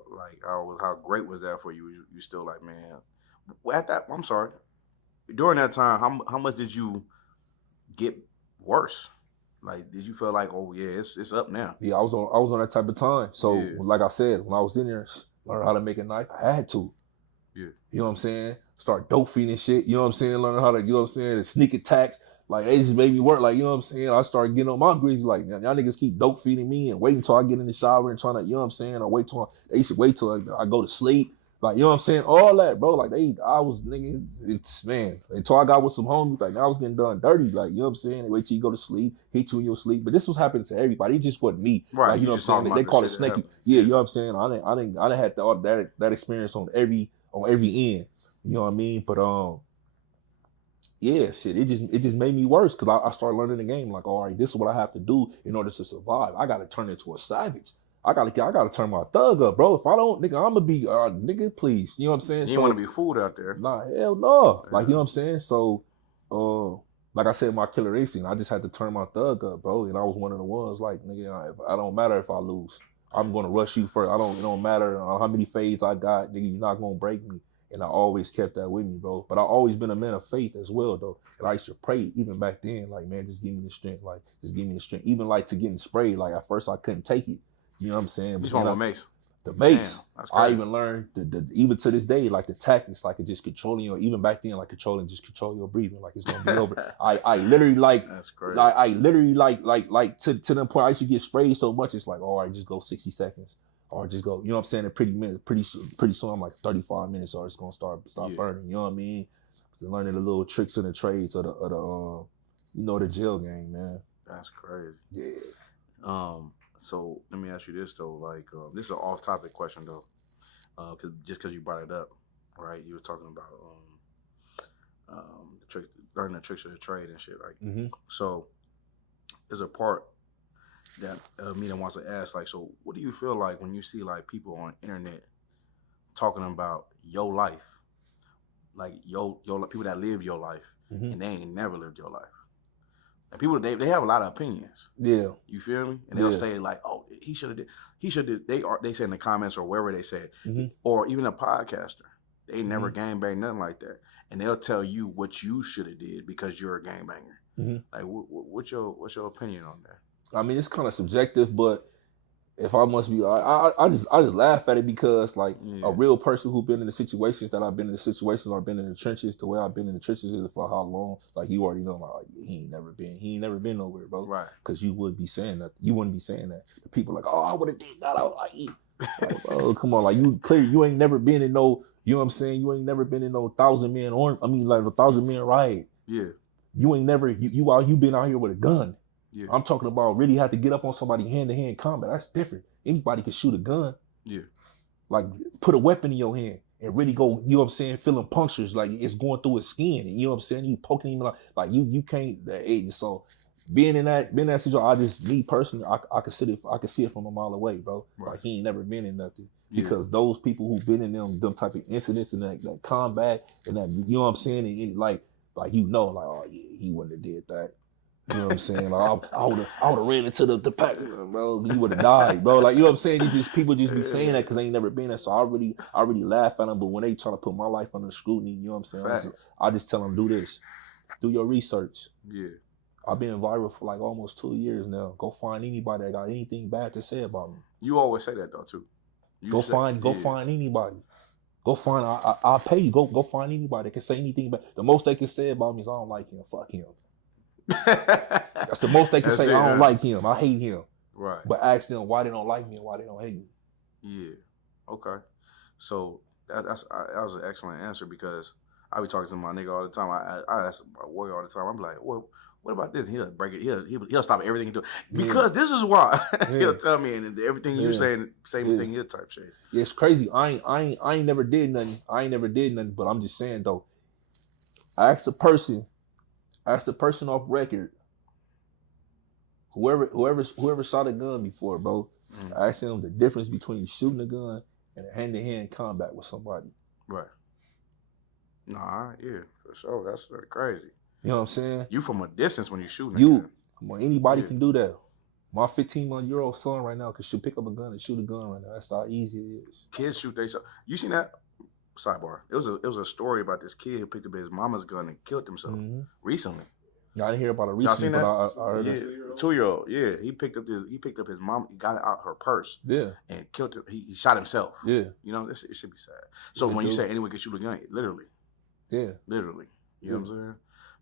great was that for you? You still like, man. At that, I'm sorry. During that time, how much did you get worse? Like, did you feel like, oh yeah, it's up now? Yeah, I was on that type of time. So like I said, when I was in there, learn how to make a knife, I had to. Yeah. You know what I'm saying? Start dope feeding shit. You know what I'm saying? Learning how to, you know what I'm saying? The sneak attacks. Like, they just made me work. Like, you know what I'm saying? I started getting on my greasy. Like, y'all niggas keep dope feeding me and wait until I get in the shower and trying to, you know what I'm saying? Or they used to wait till I go to sleep. Like, you know what I'm saying? All that, bro. Like, until I got with some homies, like, I was getting done dirty. Like, you know what I'm saying? They wait till you go to sleep, hit you in your sleep. But this was happening to everybody. It just wasn't me. Right. Like, you know what I'm saying? They call it snaky. Yeah, you know what I'm saying? I didn't had that experience on every end. You know what I mean? But yeah, shit, it just made me worse because I started learning the game. Like, all right, this is what I have to do in order to survive. I gotta turn into a savage. I gotta turn my thug up, bro. If I don't, nigga, I'm gonna be nigga, please. You know what I'm saying? You don't want to be fooled out there. Nah, hell no. Yeah. Like, you know what I'm saying? So like I said, my killer instinct, I just had to turn my thug up, bro. And I was one of the ones like, nigga, I don't matter if I lose. I'm gonna rush you first. It don't matter how many fades I got, nigga, you're not gonna break me. And I always kept that with me, bro. But I always been a man of faith as well, though. And I used to pray even back then, like, man, just give me the strength. Like, just give me the strength. Even like to getting sprayed, like at first I couldn't take it. You know what I'm saying? But the mace. The mace. I even learned even to this day, like the tactics, like it just controlling you. Even back then, like control your breathing, like it's gonna be over. I literally like that's crazy. I literally like to the point I used to get sprayed so much. It's like, all right, just go 60 seconds. Or just go, you know what I'm saying, in pretty soon I'm like 35 minutes or it's gonna start burning, you know what I mean? So learning the little tricks and the trades of the you know, the jail game, man. That's crazy. Yeah. So let me ask you this though. Like, this is an off-topic question though. Because you brought it up, right? You were talking about learning the tricks of the trade and shit, right? Mm-hmm. So there's a part that Mina wants to ask, like, so what do you feel like when you see like people on the internet talking about your life, like your people that live your life, and they ain't never lived your life? And people they have a lot of opinions. Yeah. You feel me? And they'll say like, oh, he should have. They say in the comments or wherever they say it, or even a podcaster. They never gangbang nothing like that, and they'll tell you what you should have did because you're a gangbanger. Like, what's your opinion on that? I mean, it's kind of subjective, but if I must be, I just laugh at it because like a real person who been in the situations that I've been in, the situations I've been in the trenches, the way I've been in the trenches is for how long. Like you already know, like he ain't never been nowhere, bro. Right? Because you would be saying that. You wouldn't be saying that. The people like, oh, I would have did that. I was like, oh, come on, like you ain't never been in no. You know what I'm saying? You ain't never been in no 1,000 man like a 1,000 man riot. Yeah. You ain't never you been out here with a gun. Yeah. I'm talking about really have to get up on somebody hand-to-hand combat. That's different. Anybody can shoot a gun. Yeah. Like put a weapon in your hand and really go, you know what I'm saying, feeling punctures like it's going through his skin. And you know what I'm saying? You poking him like you can't so being in that situation, me personally, I can see it from a mile away, bro. Right. Like he ain't never been in nothing. Yeah. Because those people who've been in them type of incidents and that combat and that, you know what I'm saying, and like you know, like, oh yeah, he wouldn't have did that. You know what I'm saying? Like I would have ran into the pack, bro. You would have died, bro. Like you know what I'm saying? People just be saying that because they ain't never been there. So I really laugh at them. But when they try to put my life under scrutiny, you know what I'm saying? I just tell them, do this, do your research. Yeah. I've been viral for like almost 2 years now. Go find anybody that got anything bad to say about me. You always say that though too. Go find anybody. Go find. I'll pay you. Go find anybody that can say anything bad. The most they can say about me is I don't like him. Fuck him. That's the most they can say. I don't like him. I hate him. Right. But ask them why they don't like me and why they don't hate me. Yeah. Okay. So that was an excellent answer because I be talking to my nigga all the time. I ask my warrior all the time. I'm like, well, what about this? He'll break it. He'll stop everything and do it. Because this is why he'll tell me and everything you saying, same thing he'll type shit. Yeah, it's crazy. I ain't never did nothing. But I'm just saying though. I asked the person off record. Whoever shot a gun before, bro. I asked him the difference between shooting a gun and a hand-to-hand combat with somebody. Right. Nah, yeah, for sure. That's very crazy. You know what I'm saying? You from a distance when you shooting. Come on, anybody can do that. My 15-month-old son right now can pick up a gun and shoot a gun right now. That's how easy it is. Kids shoot themselves. You seen that? Sidebar. It was a story about this kid who picked up his mama's gun and killed himself recently. I didn't hear about it recently, but I heard it. 2-year-old, yeah. He picked up his mom, he got out her purse. Yeah. And killed her. He shot himself. Yeah. You know, it should be sad. So when you say anyone can shoot a gun, literally. Yeah. Literally. You know what I'm saying?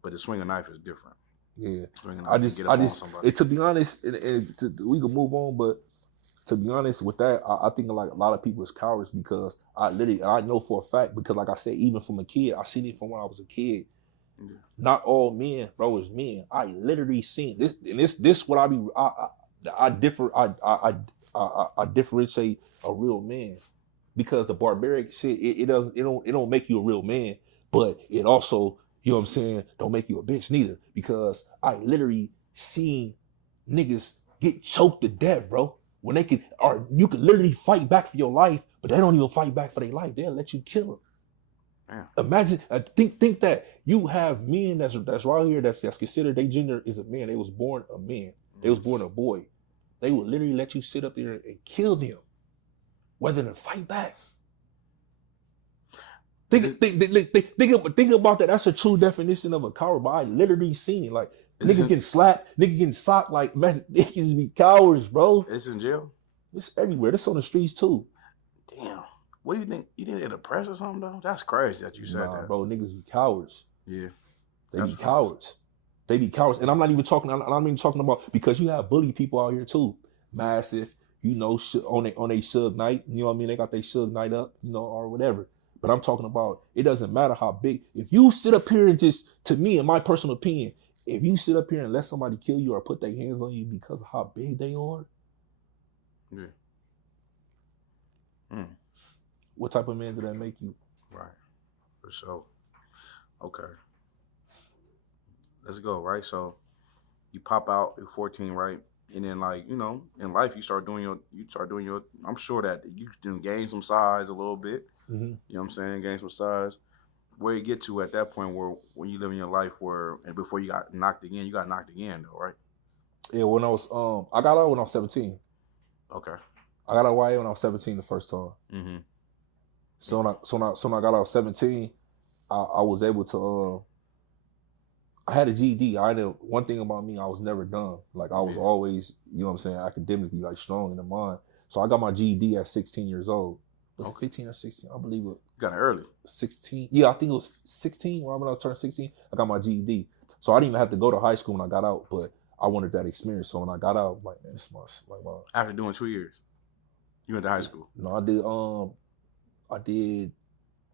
But the swing of knife is different. Yeah. To be honest, we can move on, but to be honest with that, I think like a lot of people is cowards because I know for a fact, because like I said, even from a kid, I seen it from when I was a kid. Yeah. Not all men, bro, is men. I literally seen this, and this what I differentiate a real man, because the barbaric shit it don't make you a real man, but it also, you know what I'm saying, don't make you a bitch neither, because I literally seen niggas get choked to death, bro. When you could literally fight back for your life, but they don't even fight back for their life. They'll let you kill them. Yeah. Imagine, think that you have men that's right here that's considered their gender is a man. They was born a man. They was born a boy. They would literally let you sit up there and kill them, rather than fight back. Think about that. That's a true definition of a coward. But I literally seen it. Like niggas getting slapped, niggas getting socked. Like man, niggas be cowards, bro. It's in jail. It's everywhere. It's on the streets too. Damn. What do you think? You think they're depressed or something though? That's crazy that you said that. Bro, niggas be cowards. Yeah. They be cowards. They be cowards. And I'm not even talking about, because you have bully people out here too. Massive, you know, on a Suge Knight, you know what I mean? They got their Suge Knight up, you know, or whatever. But I'm talking about, it doesn't matter how big. If you sit up here and just, to me, in my personal opinion, if you sit up here and let somebody kill you or put their hands on you because of how big they are, yeah. What type of man did that make you? Right. For sure. Okay. Let's go, right? So you pop out, you're 14, right? And then, like, you know, in life, you start doing your, I'm sure that you can gain some size a little bit. Mm-hmm. You know what I'm saying? Gain some size. Where you get to at that point where when you live in your life and before you got knocked again though, right? Yeah, when I was, I got out when I was 17. Okay. I got out YA when I was 17 the first time. Mm-hmm. So when I got out 17, I was able to, I had a GED. One thing about me, I was never dumb. Like I was always, you know what I'm saying, academically like strong in the mind. So I got my GED at 16 years old. Was it 15 or 16? I believe it. Got it early. 16. Yeah, I think it was 16. When I was turning 16, I got my GED. So I didn't even have to go to high school when I got out, but I wanted that experience. So when I got out, I'm like, man, this must like my. After doing 2 years, you went to high school. No, I did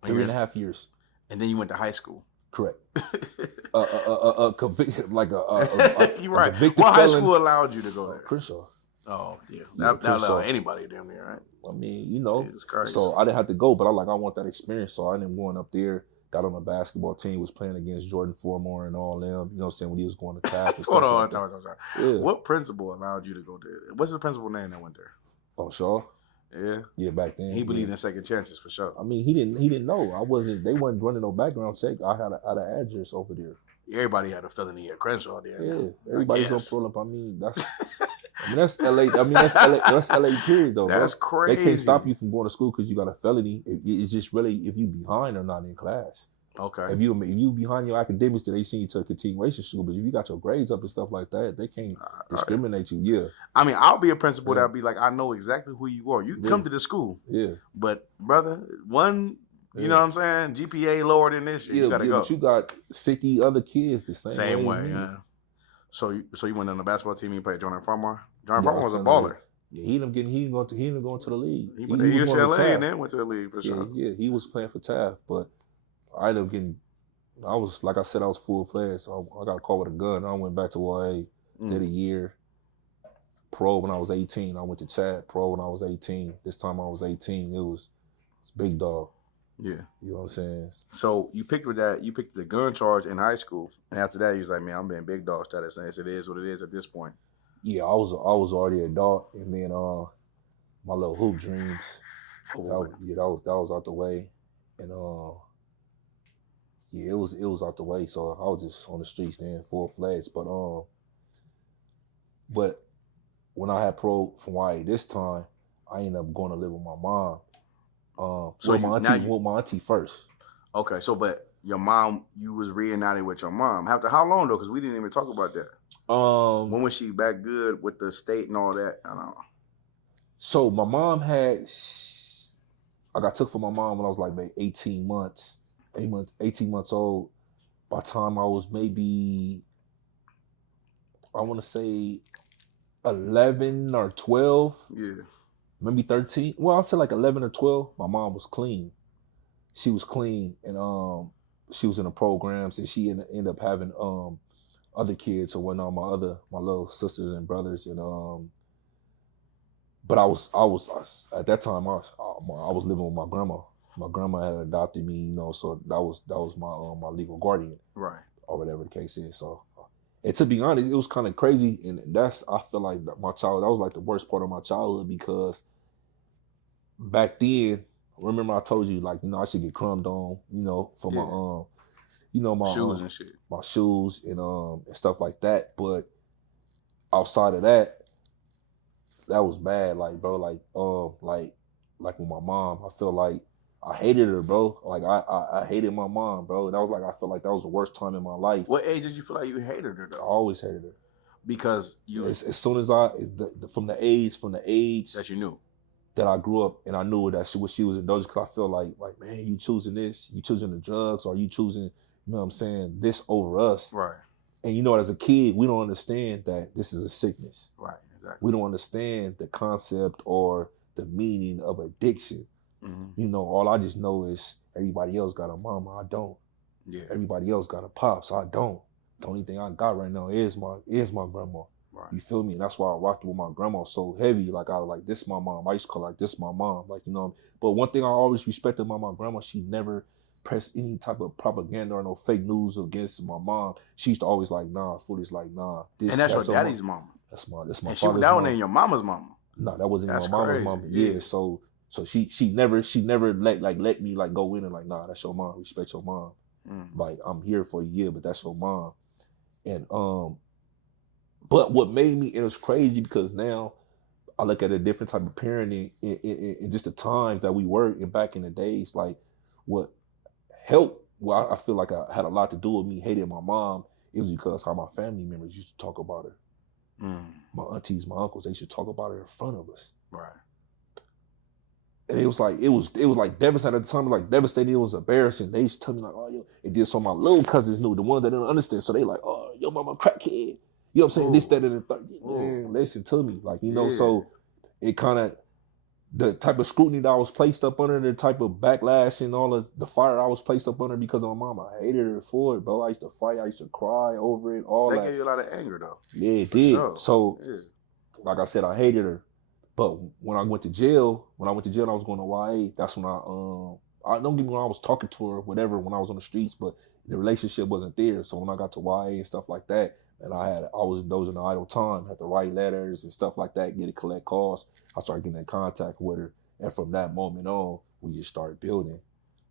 3.5 years. And then you went to high school. Correct. Convicted, You're right. What high school allowed you to go there? Crenshaw. Oh, yeah. That allowed anybody damn near, right? I mean, you know. So I didn't have to go, but I want that experience. So I ended up going up there, got on a basketball team, was playing against Jordan Formore and all them, you know what I'm saying, when he was going to TAP and stuff. Hold on. Yeah. What principal allowed you to go there? What's the principal name that went there? Oh, Shaw? Yeah. Yeah, back then. He believed in second chances for sure. I mean, he didn't know. They wasn't running no background check. I had an address over there. Everybody had a felony at Crenshaw there. Yeah. Everybody's gonna pull up. I mean, that's LA. That's LA period though. That's bro. crazy. They can't stop you from going to school because you got a felony. It's just really if you behind or not in class. Okay. If you behind your academics, then they send you to a continuation school. But if you got your grades up and stuff like that, they can't discriminate you. Yeah. I mean, I'll be a principal that'll be like, I know exactly who you are. You can come to the school. Yeah. But brother, you know what I'm saying? GPA lower than this shit. You gotta go. But you got 50 other kids the same way. Yeah. So you went on the basketball team and you played Jordan Farmer. Jordan Farmer was a baller. Yeah, he ended up going to the league. He went to UCLA and then went to the league for sure. Yeah, he was playing for Taft, but I ended up getting. I was full player, so I got a call with a gun. I went back to YA, did a year. Pro when I was 18. I went to Chad. Pro when I was 18. This time I was 18. It was big dog. Yeah. You know what I'm saying? So you picked the gun charge in high school, and after that you was like, man, I'm being big dog status, and it is what it is at this point. Yeah, I was already an adult, and then my little hoop dreams. That was out the way, and yeah, it was out the way. So I was just on the streets then, full-fledged. But when I had pro from YA this time, I ended up going to live with my mom. My auntie first. Okay, so but your mom, you was reunited with your mom. After how long though? Because we didn't even talk about that. When was she back good with the state and all that? I don't know. So my mom I got took from my mom when I was like maybe 18 months old. By the time I was maybe, I want to say 11 or 12. Yeah. Maybe 13. Well, I'll say like 11 or 12. My mom was clean. She was clean, and she was in the programs, and she ended up having other kids or whatnot. My little sisters and brothers, and but I was at that time I was living with my grandma. My grandma had adopted me, you know, so that was my legal guardian, right, or whatever the case is. So, and to be honest, it was kind of crazy, and I feel like my childhood, that was like the worst part of my childhood, because back then, remember I told you, like, you know, I should get crumbed on, you know, for my you know, my shoes and shit, my shoes and stuff like that. But outside of that, that was bad, like, bro, like with my mom, I feel like I hated her, bro. Like I hated my mom, bro. That was like, I felt like that was the worst time in my life. What age did you feel like you hated her though? I always hated her. Because you, as soon as from the age that you knew that I grew up, and I knew that she was indulgent, because I feel like, man, you choosing this, you choosing the drugs, or you choosing, you know what I'm saying, this over us. Right. And you know, as a kid, we don't understand that this is a sickness. Right, exactly. We don't understand the concept or the meaning of addiction. Mm-hmm. You know, all I just know is everybody else got a mama, I don't. Yeah. Everybody else got a pops, I don't. the only thing I got right now is my grandma. Right. You feel me? And that's why I rocked with my grandma so heavy. Like I was like, this my mom. I used to call her like this my mom. Like, you know. But one thing I always respected about my grandma, she never pressed any type of propaganda or no fake news against my mom. She used to always like, nah, foolish, like, nah. And that's your daddy's mama. That's my and father's mom. That wasn't your mama's mama. No, that wasn't that's my mama's crazy. mama. Yeah. So she never let me like go in and like, nah, that's your mom. Respect your mom. Like, I'm here for a year, but that's your mom. And but what made me, it was crazy because now I look at a different type of parenting in just the times that we were in back in the days. Like, what helped, well, I feel like I had a lot to do with me hating my mom. It was because how my family members used to talk about her. My aunties, my uncles, they used to talk about her in front of us. Right. And it was like devastating at the time, like devastating. It was embarrassing. They used to tell me like, oh, yo, it did. So my little cousins knew, the ones that didn't understand. So they like, oh, your mama crackhead. You know what I'm saying? Ooh. This, that, and the third. Man, listen to me. Like, you know, so it kind of, the type of scrutiny that I was placed up under, the type of backlash and all of the fire I was placed up under because of my mom, I hated her for it, bro. I used to fight. I used to cry over it. All that. That gave you a lot of anger, though. Yeah, it did. Sure. So, like I said, I hated her. But when I went to jail, and I was going to YA, that's when I don't get me wrong, I was talking to her, whatever, when I was on the streets, but the relationship wasn't there. So when I got to YA and stuff like that, and I was indulging in idle time, had to write letters and stuff like that, get to collect calls, I started getting in contact with her. And from that moment on, we just started building.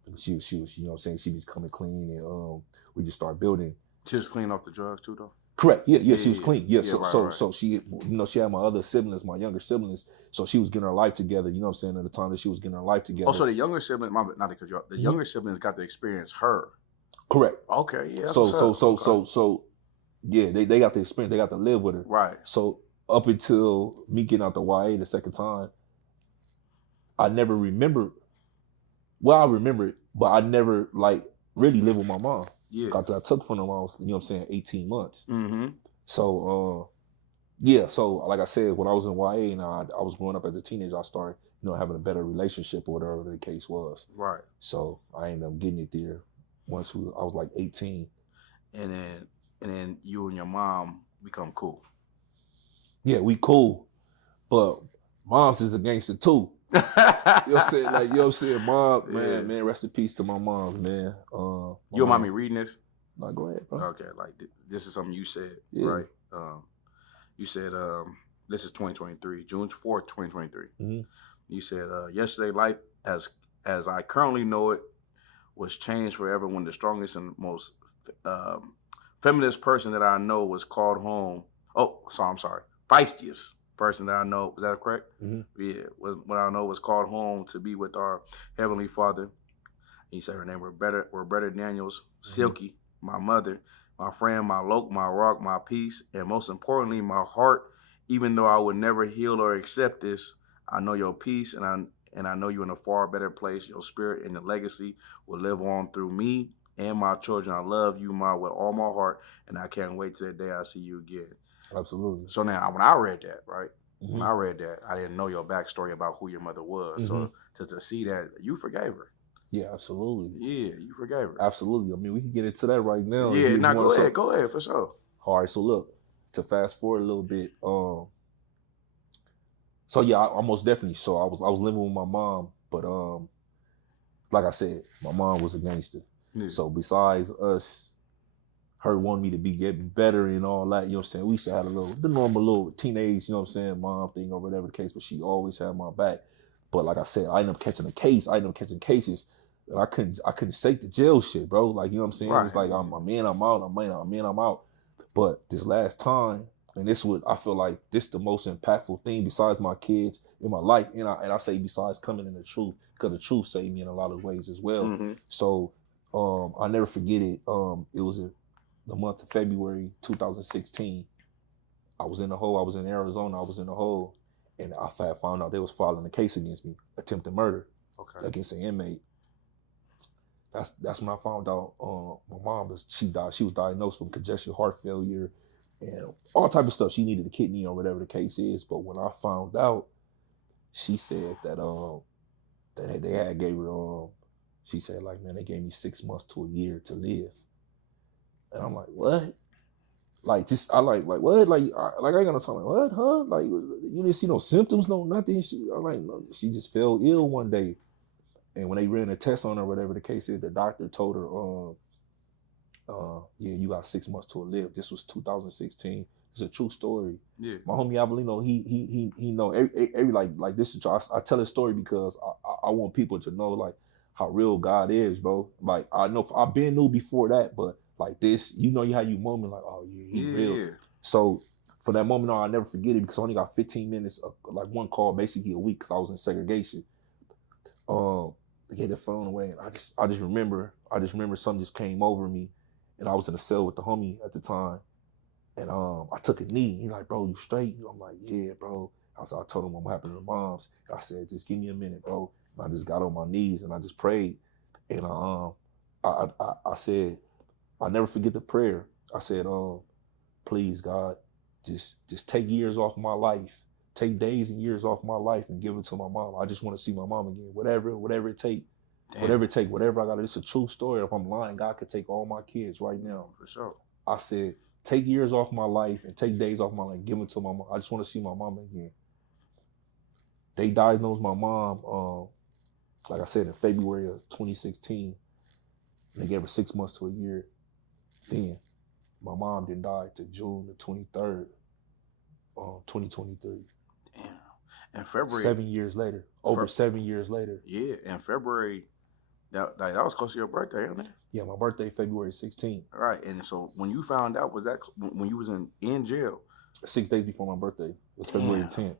And she was, you know what I'm saying, she was coming clean, and we just started building. She was clean off the drugs too, though? Correct. Yeah, she was clean. Yeah, right. So she, you know, she had my other siblings, my younger siblings. So she was getting her life together. You know what I'm saying? At the time that she was getting her life together. Oh, so the younger siblings, not because the younger siblings got to experience her. Correct. Okay. Yeah. So yeah, they got the experience. They got to live with her. Right. So up until me getting out the YA the second time, I never remembered. Well, I remember it, but I never like really lived with my mom. Yeah. I took from them when I was, you know what I'm saying, 18 months. Mm-hmm. So, yeah. So, like I said, when I was in YA and I was growing up as a teenager, I started, you know, having a better relationship or whatever the case was. Right. So, I ended up getting it there once I was like 18. And then you and your mom become cool. Yeah, we cool. But mom's is a gangster too. You know what I'm saying? Like, you know what I'm saying? Mom, man, rest in peace to my mom, man. You don't mind me reading this? No, go ahead, bro. Okay, like this is something you said, right? You said, this is 2023, June 4th, 2023. Mm-hmm. You said, yesterday life as I currently know it was changed forever when the strongest and most feminist person that I know was called home. Oh, so I'm sorry. Feistiest person that I know, was that correct? Mm-hmm. Yeah, what I know was called home to be with our Heavenly Father. He said her name Roberta Daniels, Silky, my mother, my friend, my my rock, my peace, and most importantly, my heart. Even though I would never heal or accept this, I know your peace, and I know you're in a far better place. Your spirit and the legacy will live on through me and my children. I love you, Ma, with all my heart, and I can't wait till the day I see you again. Absolutely. So now, when I read that, right? Mm-hmm. When I read that, I didn't know your backstory about who your mother was. Mm-hmm. So to see that, you forgave her. Yeah, absolutely. Yeah, you forgave her. Absolutely. I mean, we can get into that right now. Yeah, now go ahead, for sure. All right, so look, to fast forward a little bit, so yeah, I most definitely. So I was living with my mom, but like I said, my mom was a gangster. Yeah. So besides us, her wanting me to get better and all that, you know what I'm saying? We used to have the normal little teenage, you know what I'm saying, mom thing or whatever the case, but she always had my back. But like I said, I ended up catching cases that I couldn't shake the jail shit, bro. Like, you know what I'm saying? Right. It's like I'm in, I'm out, I'm out. But this last time, and this would, I feel like this the most impactful thing besides my kids in my life, and I say besides coming in the truth, because the truth saved me in a lot of ways as well. Mm-hmm. So I'll never forget it. It was the month of February 2016. I was in the hole. I was in Arizona. I was in the hole, and I found out they was filing a case against me, attempted murder, against an inmate. That's when I found out my mom she died. She was diagnosed with congestive heart failure and all type of stuff. She needed a kidney or whatever the case is. But when I found out, she said that they had gave her she said, like, man, they gave me 6 months to a year to live. And I'm like, what? Like just I like what like I ain't gonna talk like what huh like you didn't see no symptoms no nothing. I'm like no, she just fell ill one day, and when they ran a test on her, whatever the case is, the doctor told her yeah, you got 6 months to live. This was 2016. It's a true story. Yeah. My homie Avelino, he know every like this is I tell his story because I want people to know like how real God is, bro. Like I know I've been knew before that, but like this, you know, you had you moment like, oh yeah, he real. Yeah. So for that moment on, I'll never forget it because I only got 15 minutes of like one call basically a week because I was in segregation. They gave the phone away, and I just remember something just came over me, and I was in a cell with the homie at the time, and I took a knee. He's like, bro, you straight? I'm like, yeah, bro. I told him what happened to the moms. I said, just give me a minute, bro. And I just got on my knees and I just prayed, and I said, I'll never forget the prayer. I said, please God, just take years off my life. Take days and years off my life and give it to my mom. I just want to see my mom again. Whatever it take. Damn. Whatever I got. It's a true story. If I'm lying, God could take all my kids right now. For sure. I said, take years off my life and take days off my life. Give them to my mom. I just want to see my mom again. They diagnosed my mom, like I said, in February of 2016. They gave her 6 months to a year. Then my mom didn't die till June the 23rd, 2023. Damn. In February. 7 years later. Over 7 years later. Yeah, in February, that was close to your birthday, isn't it? Yeah, my birthday, February 16th. Right, and so when you found out, was that when you was in jail? 6 days before my birthday. It was February 10th.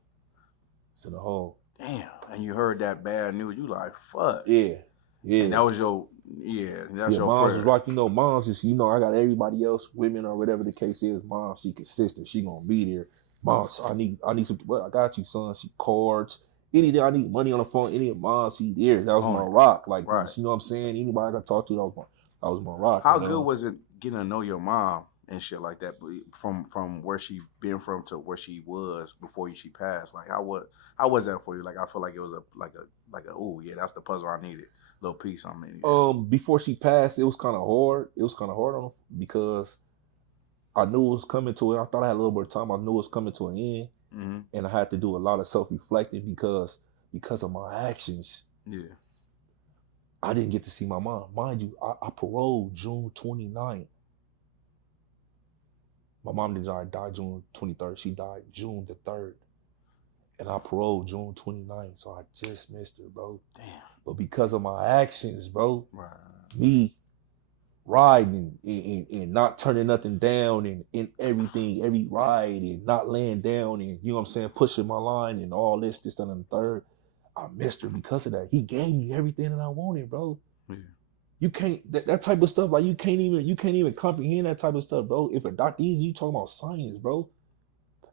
It's in the hole. Damn, and you heard that bad news, you like, fuck. Yeah. And that was your, your moms prayer. Was like, moms is, I got everybody else, women or whatever the case is, mom, she consistent, she gonna be there. Moms, I need some, well, I got you, son, she cards. Anything I need money on the phone, any of mom, she there. That was my rock. Like, right. You know what I'm saying? Anybody I got to talk to, that was my rock. How good was it getting to know your mom and shit like that, from where she been from to where she was before she passed? Like, how was that for you? Like, I feel like it was oh yeah, that's the puzzle I needed. Little piece on me. Before she passed, it was kind of hard. It was kind of hard on her because I knew it was coming to it. I thought I had a little bit of time. I knew it was coming to an end. Mm-hmm. And I had to do a lot of self-reflecting because of my actions. Yeah. I didn't get to see my mom. Mind you, I paroled June 29th. My mom didn't die June 23rd. She died June the 3rd. And I paroled June 29th. So I just missed her, bro. Damn. But because of my actions, bro, right. Me riding and not turning nothing down and in everything, every ride and not laying down and, you know what I'm saying, pushing my line and all this, that, and the third. I missed her because of that. He gave me everything that I wanted, bro. Yeah. You can't, that type of stuff, like you can't even comprehend that type of stuff, bro. If a doctor, you talking about science, bro.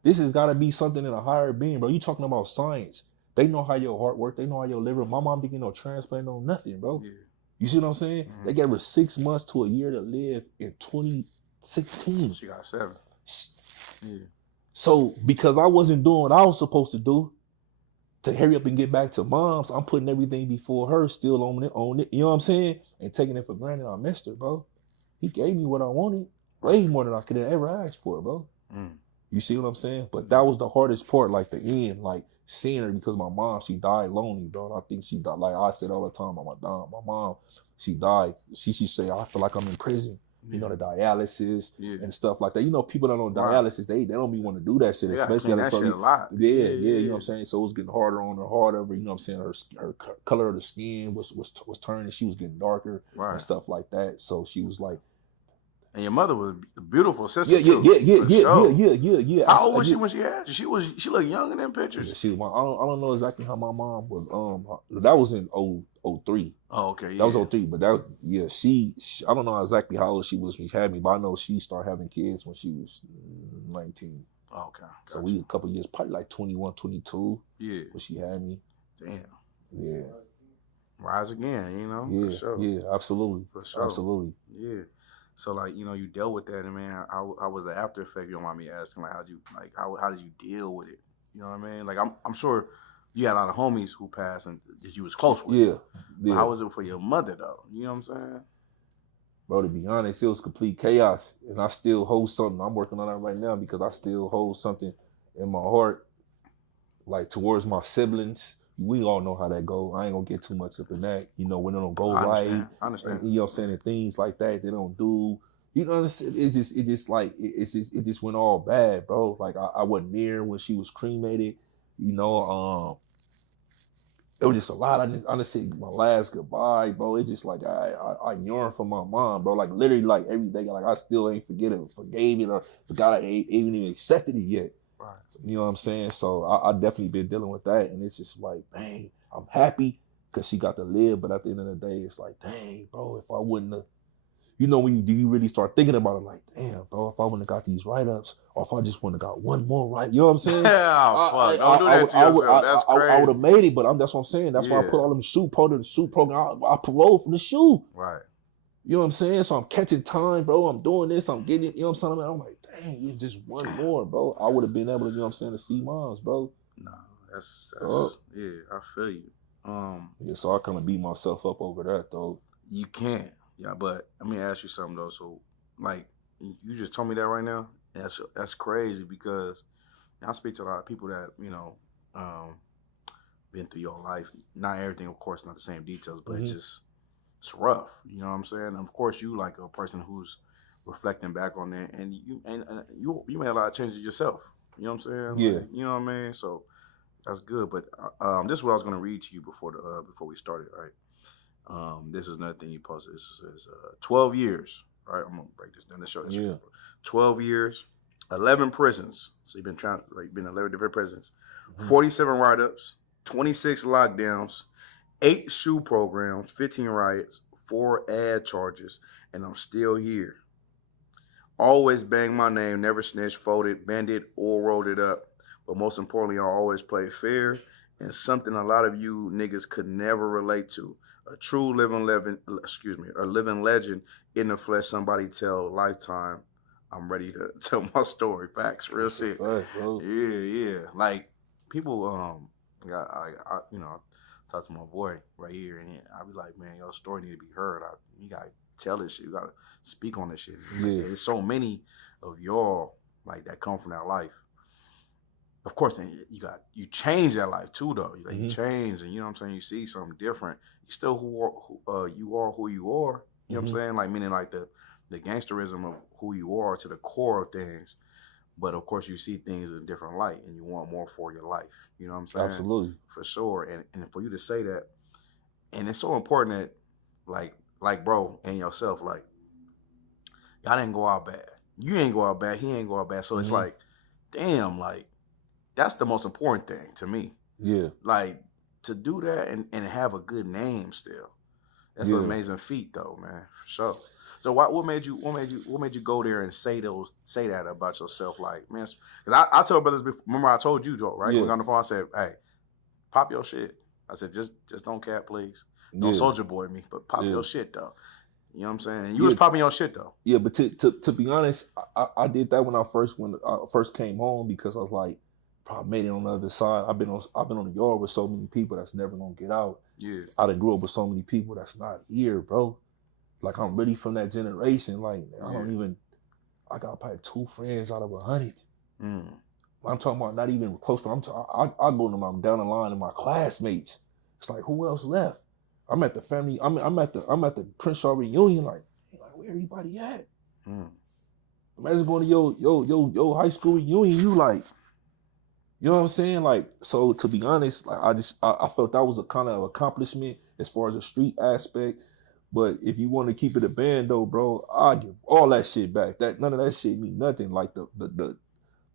This has got to be something in a higher being, bro. You talking about science. They know how your heart works. They know how your liver. My mom didn't get no transplant, no nothing, bro. Yeah. You see what I'm saying? Mm-hmm. They gave her 6 months to a year to live in 2016. She got 7. Yeah. So because I wasn't doing what I was supposed to do to hurry up and get back to mom's, I'm putting everything before her, still on it. You know what I'm saying? And taking it for granted. I missed her, bro. He gave me what I wanted, way more than I could have ever asked for, bro. Mm. You see what I'm saying? But that was the hardest part, like the end, like seeing her, because my mom, she died lonely, bro. And I think she died, like I said all the time, my mom, she died. She say, I feel like I'm in prison. Yeah. You know, the dialysis and stuff like that. You know, people that on dialysis, they don't even want to do that shit. They especially that shit a lot. Yeah, you know what I'm saying? So it was getting harder on her, harder. You know what I'm saying? Her color of the skin was turning. She was getting darker and stuff like that. So she was like, and your mother was a beautiful sister too. Yeah. How old was she when she had you? She looked young in them pictures. Yeah, she was. I don't know exactly how my mom was. That was in 03. Oh, okay. Yeah. That was 03, but that she I don't know exactly how old she was when she had me, but I know she started having kids when she was 19. Oh, okay. Gotcha. So we a couple years, probably like 21, 22. Yeah. When she had me. Damn. Yeah. Rise again, you know? Yeah. For sure. Yeah, absolutely. For sure. Absolutely. Yeah. So like, you know, you dealt with that, and man, how was the after effect? You don't mind me asking, like, how did you deal with it? You know what I mean? Like, I'm sure you had a lot of homies who passed and that you was close with. Yeah. How was it for your mother though? You know what I'm saying? bro, to be honest, it was complete chaos. And I still hold something. I'm working on that right now because I still hold something in my heart, like towards my siblings. We all know how that go. I ain't gonna get too much up in that. You know, when it don't go right. I understand. And, you know what I'm saying? And things like that they don't do. You know what I'm saying? It just went all bad, bro. Like I wasn't near when she was cremated. You know, it was just a lot. I just said my last goodbye, bro. It's just like I yearn for my mom, bro. Like literally, like every day, like I still ain't forgave it or forgot I ain't even accepted it yet. Right. You know what I'm saying? So I definitely been dealing with that, and it's just like, dang, I'm happy because she got to live, but at the end of the day, it's like, dang, bro, if I wouldn't have, you know, when you really start thinking about it, like, damn, bro, if I wouldn't have got these write-ups, or if I just wouldn't have got one more right, you know what I'm saying? Yeah, fuck. Don't do that to yourself. That's crazy. I would have made it, but that's what I'm saying. That's why I put all them shoe program. I paroled from the shoe. Right. You know what I'm saying? So I'm catching time, bro. I'm doing this. I'm getting it. You know what I'm saying? I'm like, dang, if just one more, bro, I would have been able to, you know what I'm saying, to see moms, bro. No, that's yeah, I feel you. Yeah, so I kind of beat myself up over that, though. You can't. Yeah, but let me ask you something though. So, like, you just told me that right now. That's crazy because I speak to a lot of people that been through your life. Not everything, of course, not the same details, but it's rough. You know what I'm saying? And of course, you like a person who's reflecting back on that, and you made a lot of changes yourself. You know what I'm saying? Yeah. Like, you know what I mean? So that's good. But this is what I was going to read to you before we started. Right. This is another thing you posted. This is 12 years. Right. I'm gonna break this down. Let's show this. Yeah. 12 years, 11 prisons. So you've been in 11 different prisons, 47 write-ups, 26 lockdowns, 8 shoe programs, 15 riots, 4 ad charges, and I'm still here. Always bang my name, never snitched, folded, bended, or rolled it up. But most importantly, I always play fair, and something a lot of you niggas could never relate to. A true living legend in the flesh. Somebody tell Lifetime, I'm ready to tell my story. Facts, real shit. Fact, bro. Yeah. Like people, I talk to my boy right here, and I be like, man, your story need to be heard. You gotta tell this shit. You gotta speak on this shit. Yeah. There's so many of y'all like that come from that life. Of course, then you change that life too, though. Like, you change, and you know what I'm saying. You see something different. You still you are who you are. You know what I'm saying? Like meaning like the gangsterism of who you are to the core of things. But of course, you see things in a different light, and you want more for your life. You know what I'm saying? Absolutely, for sure. And for you to say that, and it's so important that, like bro and yourself, like y'all didn't go out bad. You ain't go out bad. He ain't go out bad. So it's like, damn, like that's the most important thing to me. Yeah, like to do that and have a good name still. That's an amazing feat, though, man, for sure. So what made you go there and say that about yourself? Like, man, because I told brothers before. Remember, I told you, though, right? Yeah. We got on the phone. I said, "Hey, pop your shit." I said, "Just don't cap, please. Don't soldier boy me, but pop your shit, though." You know what I'm saying? And you was popping your shit, though. Yeah, but to be honest, I did that when I first came home because I was like, probably made it on the other side. I've been on the yard with so many people that's never gonna get out. Yeah, I done grew up with so many people that's not here, bro. Like I'm really from that generation. Like I got probably 2 friends out of 100. I'm talking about not even close to. I go to them down the line of my classmates. It's like, who else left? I'm at the family. I'm at the Crenshaw reunion. Like where everybody at? Imagine going to your high school reunion. You like, you know what I'm saying? Like, so to be honest, like I felt that was a kind of accomplishment as far as the street aspect. But if you want to keep it a band though, bro, I'll give all that shit back. None of that shit mean nothing. Like the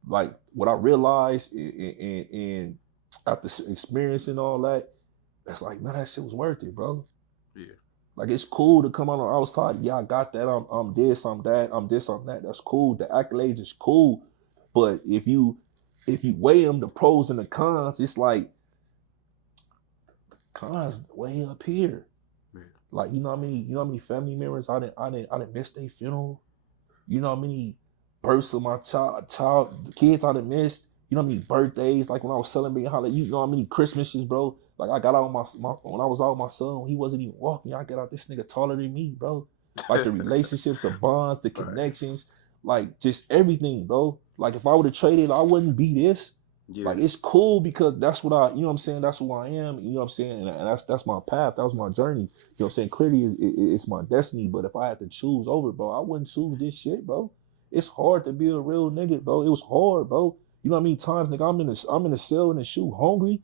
like what I realized and after experiencing all that, that's like none of that shit was worth it, bro. Yeah. Like it's cool to come out on the outside. Yeah, I got that. I'm this, I'm that, I'm this, I'm that. That's cool. The accolades is cool. But if you weigh them, the pros and the cons, it's like the cons way up here. Like, you know how many family members I didn't miss their funeral? You know how many births of my child kids I done missed? You know how many birthdays? Like when I was celebrating holiday, you know how many Christmases, bro? Like I got out when I was out with my son, he wasn't even walking. I got out, this nigga taller than me, bro. Like the relationships, the bonds, the connections, like just everything, bro. Like if I would have traded, I wouldn't be this. Yeah. Like it's cool because that's what I, you know what I'm saying? That's who I am, you know what I'm saying? And that's my path. That was my journey. You know what I'm saying? Clearly it's my destiny, but if I had to choose over, bro, I wouldn't choose this shit, bro. It's hard to be a real nigga, bro. It was hard, bro. You know what I mean? Times, nigga, I'm in the cell in the shoe, hungry.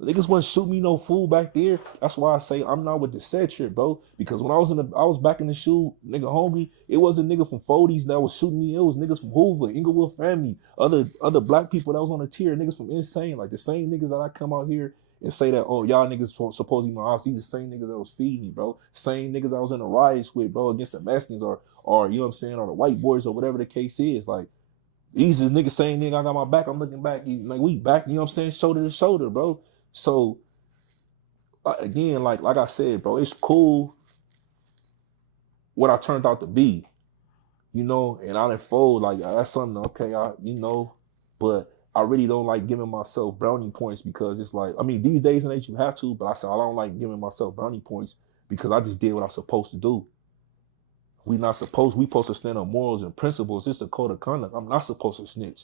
The niggas wasn't shoot me no food back there. That's why I say I'm not with the set shit, bro. Because when I was back in the shoe, nigga hungry, it wasn't nigga from 40s that was shooting me. It was niggas from Hoover, Inglewood family, other black people that was on the tier, niggas from Insane. Like the same niggas that I come out here and say that, oh, y'all niggas supposed to be my ops. These the same niggas that was feeding me, bro. Same niggas I was in the riots with, bro, against the Mexicans or you know what I'm saying, or the white boys or whatever the case is. Like, these is niggas saying, nigga, I got my back, I'm looking back. Like, we back, you know what I'm saying, shoulder to shoulder, bro. So, again, like I said, bro, it's cool what I turned out to be, you know, and I didn't fold, like, that's something, okay, but I really don't like giving myself brownie points because it's like, I mean, these days and age you have to, but I said I don't like giving myself brownie points because I just did what I was supposed to do. We supposed to stand on morals and principles. It's the code of conduct. I'm not supposed to snitch.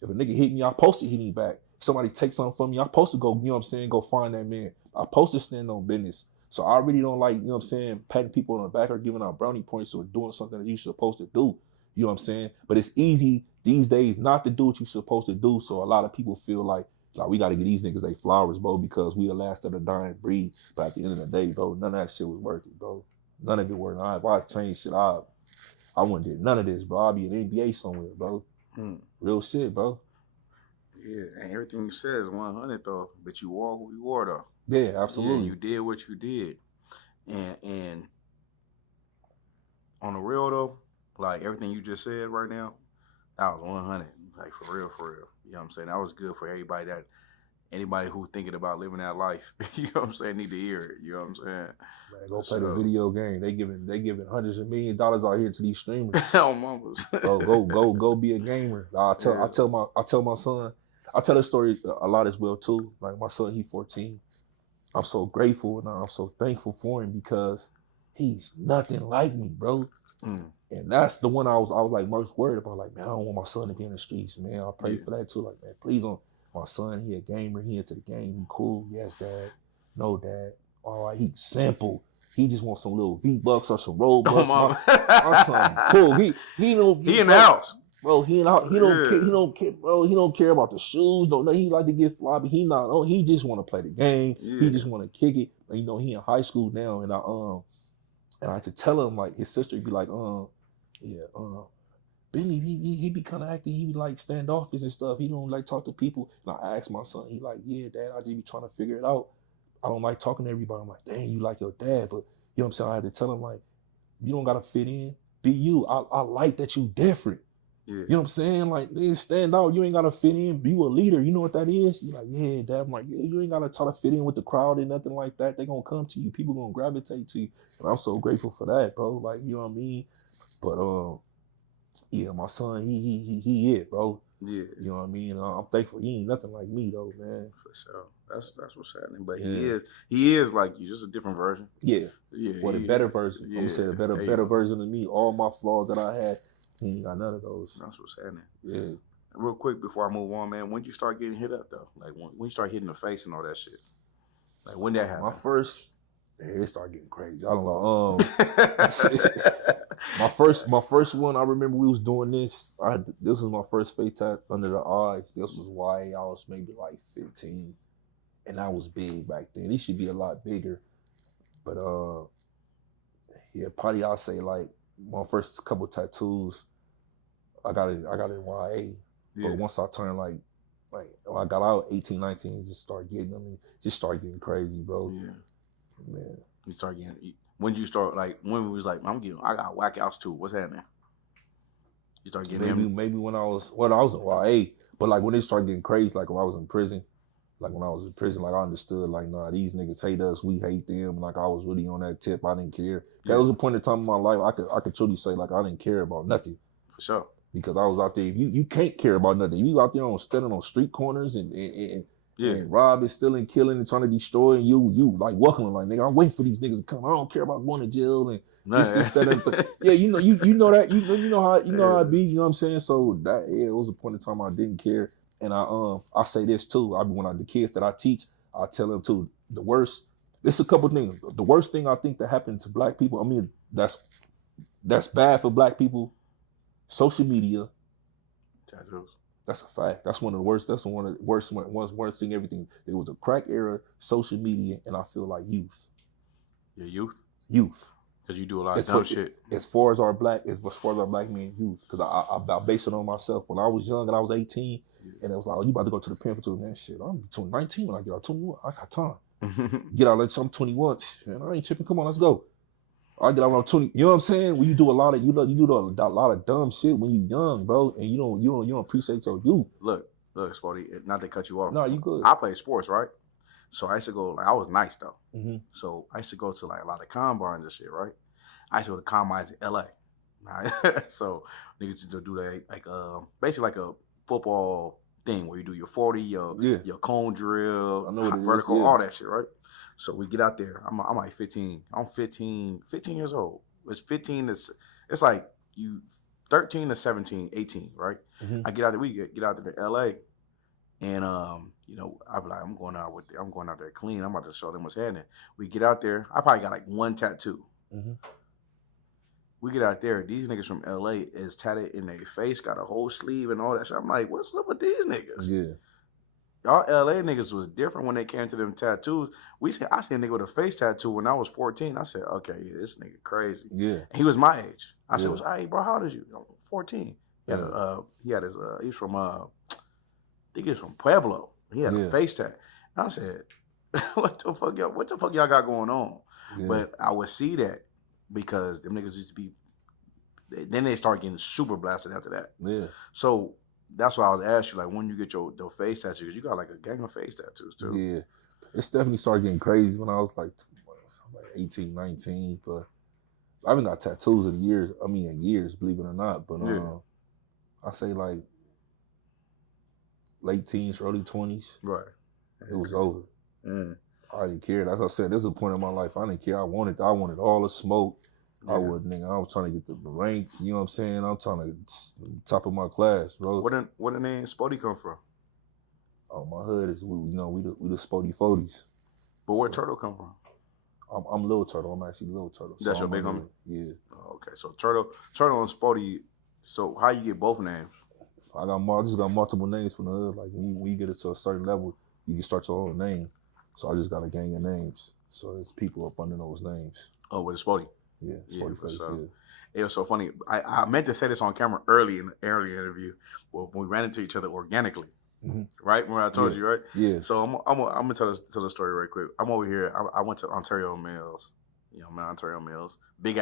If a nigga hit me, I'm supposed to hit him back. If somebody takes something from me, I'm supposed to go, you know what I'm saying, go find that man. I'm supposed to stand on business. So I really don't like, you know what I'm saying, patting people on the back or giving out brownie points or doing something that you're supposed to do. You know what I'm saying? But it's easy these days not to do what you're supposed to do. So a lot of people feel like we got to get these niggas they flowers, bro, because we the last of the dying breed. But at the end of the day, bro, none of that shit was worth it, bro. None of it worked. If I changed shit, I wouldn't do none of this, bro. I'd be in NBA somewhere, bro. Real shit, bro. Yeah, and everything you said is 100 though. But you are who you are though. Yeah, absolutely. Yeah, you did what you did, and on the real though, like everything you just said right now, that was 100. Like for real, for real. You know what I'm saying? That was good for anybody who thinking about living that life. You know what I'm saying? Need to hear it. You know what I'm saying? Man, go play the video game. They giving hundreds of $millions out here to these streamers. Oh, mamas. Bro, go be a gamer. I tell my son. I tell this story a lot as well too. Like my son, he 14. I'm so grateful and I'm so thankful for him because he's nothing like me, bro. And that's the one I was like most worried about. Like, man, I don't want my son to be in the streets, man. I pray for that too. Like, man, please don't. My son, he a gamer. He into the game. He cool. Yes, dad. No, dad. All right, he simple. He just wants some little V-Bucks or some Robux. My son, cool. He in the house. Bro, he don't care, bro. He don't care about the shoes. He like to get floppy. He just want to play the game. Yeah. He just want to kick it. And, you know, he in high school now, and I had to tell him, like, his sister be like, Benny, he be kind of acting. He be like standoffish and stuff. He don't like talk to people. And I asked my son, he like, yeah, dad, I just be trying to figure it out. I don't like talking to everybody. I'm like, dang, you like your dad, but you know what I'm saying? I had to tell him, like, you don't gotta fit in. Be you. I like that you different. Yeah. You know what I'm saying? Like, man, stand out. You ain't gotta fit in. Be a leader. You know what that is? You're like, yeah, dad. I'm like, yeah, you ain't gotta try to fit in with the crowd and nothing like that. They gonna come to you. People gonna gravitate to you. And I'm so grateful for that, bro. Like, you know what I mean? But yeah, my son, he it, bro. Yeah. You know what I mean? I'm thankful. He ain't nothing like me though, man. For sure. That's what's happening. But he is like you, just a different version. Yeah. Yeah. Well, the better version. Yeah. I'm gonna say a better version of me. All my flaws that I had, he ain't got none of those. That's what's happening. Yeah. Real quick before I move on, man, when did you start getting hit up though? Like when you start hitting the face and all that shit? Like when that happened? It started getting crazy. I don't know. My first one, I remember we was doing this. This was my first face tat under the eyes. This was why I was maybe like 15. And I was big back then. These should be a lot bigger. But yeah, probably I'll say like my first couple tattoos, I got it in YA. Yeah. But once I turned like when I got out 18, 19, just started getting them and just started getting crazy, bro. Yeah. Man. You start getting when you start like when we was like, I got whack outs too. What's happening? You start getting maybe when I was in YA, but like when it started getting crazy, like when I was in prison. Like when I was in prison, like I understood, like, nah, these niggas hate us, we hate them. Like I was really on that tip. I didn't care. That was a point in time in my life I could truly say like I didn't care about nothing. For sure. Because I was out there. You can't care about nothing. You out there standing on street corners and Yeah. And robbing, stealing, killing, and trying to destroy, and you like welcoming, like, nigga, I'm waiting for these niggas to come. I don't care about going to jail and this, that, and the yeah, you know that, you know how it be, you know what I'm saying? So that, yeah, it was a point in time I didn't care. And I say this too. The kids that I teach, I tell them too, this a couple things. The worst thing I think that happened to black people, I mean, that's bad for black people, social media. Tattoos. That's a fact. That's one of the worst. That's one of the worst thing. Everything. It was a crack era, social media, and I feel like youth. Your youth. Because you do a lot of dumb shit. As far as our black men, youth. Because I base it on myself. When I was young and I was 18, and it was like, oh, you about to go to the penitentiary, man? Shit, I'm between 19 when I get out. 21, I got time. Get out like I'm 21. Man, I ain't tripping. Come on, let's go. I get out around 20. You know what I'm saying? When you do a lot of a lot of dumb shit when you young, bro, and you don't appreciate your youth. Look, Spoety, not to cut you off. No, you good. I play sports, right? So I used to go, like, I was nice though. Mm-hmm. So I used to go to like a lot of combines and shit, right? I used to go to combines in LA. Right? So niggas used to do that, like basically like a football thing where you do your 40, your cone drill, vertical, all that shit, right? So we get out there. I'm like 15. I'm 15 years old. It's 15 to, it's like you 13 to 17, 18, right? Mm-hmm. I get out there. We get out there to LA, and you know, I be like, I'm going out there clean. I'm about to show them what's happening. We get out there. I probably got like one tattoo. Mm-hmm. We get out there. These niggas from LA is tatted in their face, got a whole sleeve and all that shit. I'm like, what's up with these niggas? Yeah. Y'all LA niggas was different when they came to them tattoos. I seen a nigga with a face tattoo when I was 14. I said, okay, yeah, this nigga crazy. Yeah. And he was my age. I said, hey, bro, how old is you? 14. He's from I think he's from Pueblo. He had a face tat. And I said, what the fuck y'all got going on? Yeah. But I would see that because them niggas used to be, then they start getting super blasted after that. Yeah. So that's why I was asking you, like, when you get your face tattoos, because you got like a gang of face tattoos too. Yeah. It's definitely started getting crazy when I was like 18, 19, but I haven't got tattoos in years, believe it or not. But I say like late teens, early 20s. Right. It was over. Mm. I didn't care. As I said, there's a point in my life I didn't care. I wanted all the smoke. Yeah. I was trying to get the ranks, you know what I'm saying? I'm trying to top of my class, bro. Where the name Spoety come from? Oh, my hood is we the Spoety Face. But where Turtle come from? I'm Little Turtle. I'm actually Little Turtle. That's your big homie? Yeah. Oh, okay, so Turtle and Spoety. So how you get both names? I just got multiple names from the hood. Like when you get it to a certain level, you can start your own name. So I just got a gang of names. So there's people up under those names. Oh, with the Spoety. Yeah, Spoety Face. It was so funny. I meant to say this on camera early in the earlier interview. Well, when we ran into each other organically, right? When I told you, right? Yeah. So I'm gonna tell the story right quick. I'm over here. I went to Ontario Mills. You know, man, Ontario Mills, big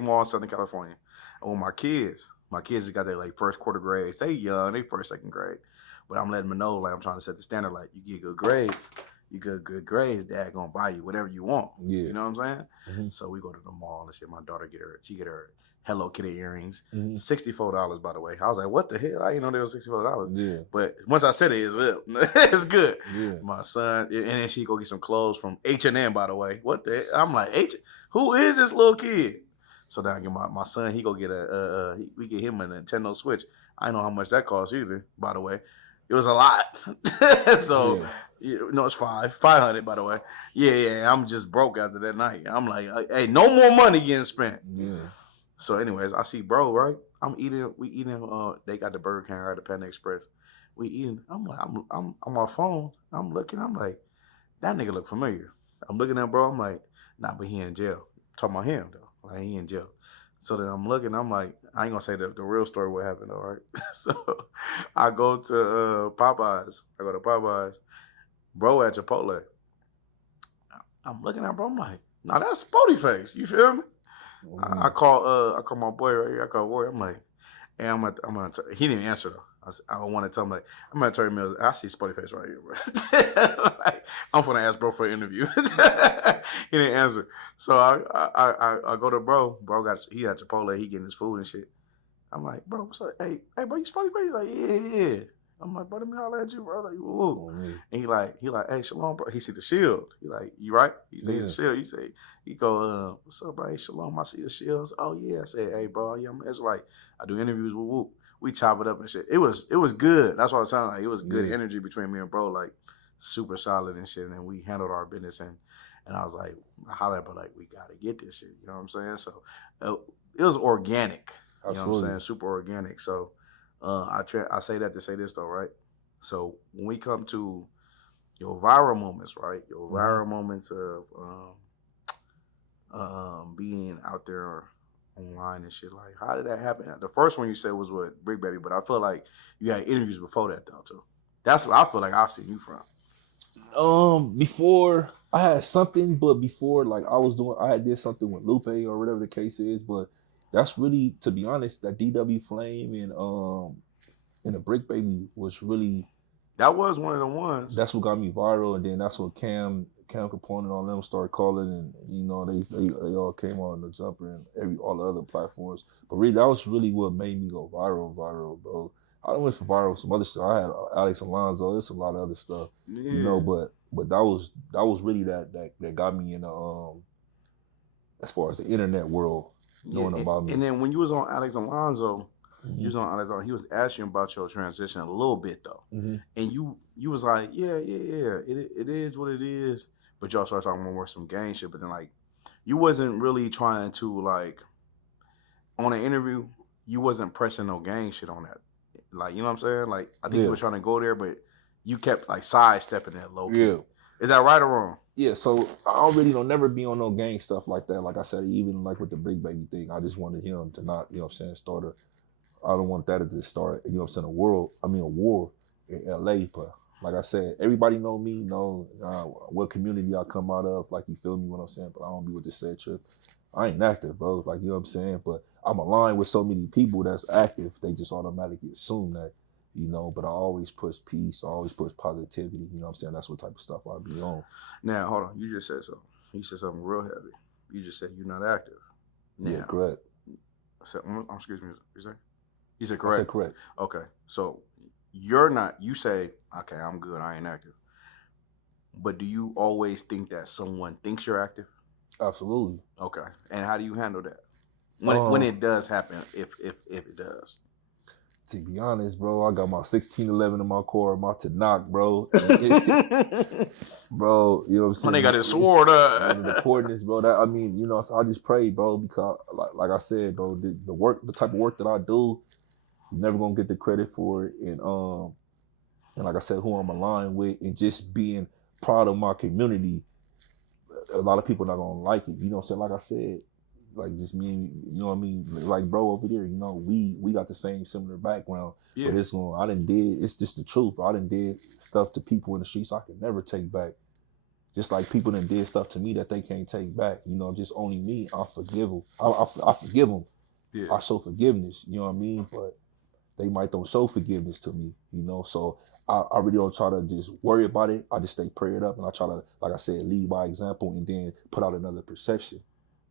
mall in Southern California. And with my kids just got their like first quarter grades. They young, they first, second grade. But I'm letting them know, like, I'm trying to set the standard. Like, you get good grades. You get good grades, dad gonna buy you whatever you want. Yeah. You know what I'm saying? Mm-hmm. So we go to the mall and see my daughter get her Hello Kitty earrings. Mm-hmm. $64, by the way. I was like, what the hell? I didn't know there was $64. Yeah. But once I said it's up. It's good. Yeah. My son, and then she go get some clothes from H&M, by the way. What the hell? I'm like, who is this little kid? So then I get my son, he go get we get him a Nintendo Switch. I know how much that costs either, by the way. It was a lot. So, it's $500, by the way. Yeah, I'm just broke after that night. I'm like, hey, no more money getting spent. Yeah. So anyways, I see bro, right? We eating, they got the Burger King right at Panda Express. We eating, I'm like, I'm on my phone. I'm looking, I'm like, that nigga look familiar. I'm looking at bro, I'm like, nah, but he in jail. I'm talking about him, though. Like, he in jail. So then I'm looking, I'm like, I ain't gonna say the real story what happened, all right? So I go to Popeyes. Bro at Chipotle. I'm looking at bro, I'm like, nah, that's Spoety Face. You feel me? Mm-hmm. I call my boy right here. I call Warrior. I'm like, hey, I'm gonna he didn't answer though. I don't want to tell him, like, I'm gonna tell him, I see Spoety Face right here, bro. Like, I'm gonna ask bro for an interview. He didn't answer. So I go to bro. Bro he at Chipotle. He getting his food and shit. I'm like, bro, what's up? Hey, bro, you Spoety Face? He's like, yeah. I'm like, bro, let me holler at you, bro. Like, woo. Oh, man. And he like, hey, Shalom, bro. He see the shield. He like, you right? He see Yeah. the shield. He go, what's up, bro? Hey, Shalom, I see the shield. I said, oh yeah. I said, hey, bro, yeah, I'm Israelite. I do interviews with Whoop. We chop it up and shit. It was good. That's what I was saying. Like, it was good energy between me and bro, like super solid and shit. And we handled our business and I was like, I holler at bro, like, we gotta get this shit. You know what I'm saying? So it was organic. You know what I'm saying? Super organic. So I say that to say this though, right? So when we come to your viral moments, right? Your viral moments of being out there online and shit, like how did that happen? The first one you said was with Big Baby, but I feel like you had interviews before that though too. That's what I feel like I've seen you from. Before I had something, but before like I had did something with Lupe or whatever the case is, but that's really, to be honest, that DW Flame and the Brick Baby was really, that was one of the ones. That's what got me viral, and then that's what Cam Component on them started calling, and you know they all came on the Jumper and all the other platforms. But really, that was really what made me go viral, bro. I went for viral with some other stuff. I had Alex Alonso. There's a lot of other stuff, you know. But that was really that got me in the as far as the internet world knowing about me. And then when you was on Alex Alonso, you was on Alex Alonso, he was asking about your transition a little bit though, and you was like, yeah, it is what it is. But y'all started talking more some gang shit. But then like, you wasn't really trying to like on an interview. You wasn't pressing no gang shit on that. Like, you know what I'm saying? Like, I think you were trying to go there, but you kept like sidestepping that low key. Yeah. Is that right or wrong? Yeah, so I already don't never be on no gang stuff like that. Like I said, even like with the Big Baby thing, I just wanted him to not, you know what I'm saying, I don't want that to start, you know what I'm saying, a war in LA. But like I said, everybody know me, know what community I come out of, like, you feel me what I'm saying, but I don't be with this sad trip. I ain't active, bro, like, you know what I'm saying, but I'm aligned with so many people that's active, they just automatically assume that, you know, but I always push peace, I always push positivity, you know what I'm saying, that's what type of stuff I be on. Now, hold on, you just said something. You said something real heavy. You just said you're not active. Now, yeah, correct. Excuse me, you said correct? I said correct. Okay, so you're not, you say, okay, I'm good, I ain't active. But do you always think that someone thinks you're active? Absolutely. Okay, and how do you handle that? When it does happen, if it does? To be honest, bro, I got my 1611 in my core, my Tanakh, bro. Bro, you know what I'm saying? When they got his sword up. The importance, bro. That, I mean, you know, so I just pray, bro, because like I said, bro, the type of work that I do, you're never gonna get the credit for it. And like I said, who I'm aligned with, and just being proud of my community, a lot of people not gonna like it. You know what I'm saying? Like I said, like just me and, you know what I mean? Like bro over there, you know, we got the same similar background. Yeah. But it's just the truth, bro. I done did stuff to people in the streets I could never take back. Just like people done did stuff to me that they can't take back. You know, just only me, I forgive them. I forgive them. Yeah. I show forgiveness, you know what I mean? But they might don't show forgiveness to me, you know? So I really don't try to just worry about it. I just stay prayed up, and I try to, like I said, lead by example and then put out another perception.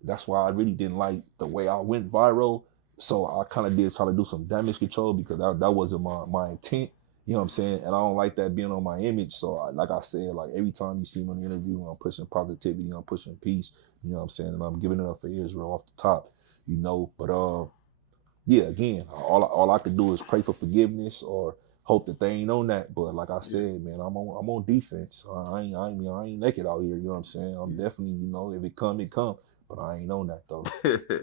That's why I really didn't like the way I went viral. So I kind of did try to do some damage control, because that wasn't my intent. You know what I'm saying? And I don't like that being on my image. So like I said, like every time you see me on the interview, I'm pushing positivity, I'm pushing peace, you know what I'm saying? And I'm giving it up for Israel off the top, you know? But yeah, again, all I could do is pray for forgiveness or hope that they ain't on that. But like I said, man, I'm on defense. I ain't naked out here, you know what I'm saying? I'm definitely, you know, if it come, it come. But I ain't on that though.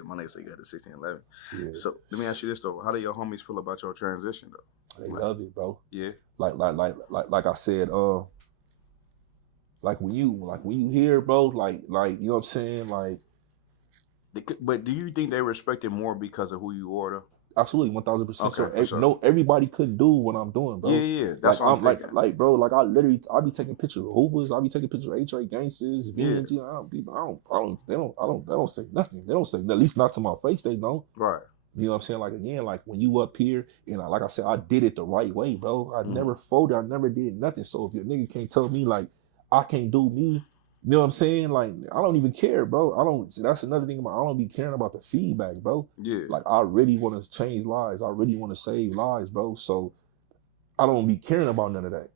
My nigga said you got the 1611. Yeah. So let me ask you this though: how do your homies feel about your transition though? They love it, bro. Yeah. Like I said, like when you hear, bro, like you know what I'm saying, like. But do you think they respect it more because of who you are though? Absolutely, 1000%. Okay, so no, everybody couldn't do what I'm doing, bro. Yeah. That's like, what I'm thinking. Like, bro, like I be taking pictures of Hoovers, I be taking pictures of HA gangsters, VNG. They don't say nothing. They don't say, at least not to my face, they don't. Right. You know what I'm saying? Like again, like when you up here, and like I said, I did it the right way, bro. I never folded, I never did nothing. So if your nigga can't tell me like I can't do me, you know what I'm saying? Like, I don't even care, bro. That's another thing about, I don't be caring about the feedback, bro. Yeah. Like, I really want to change lives. I really want to save lives, bro. So I don't be caring about none of that.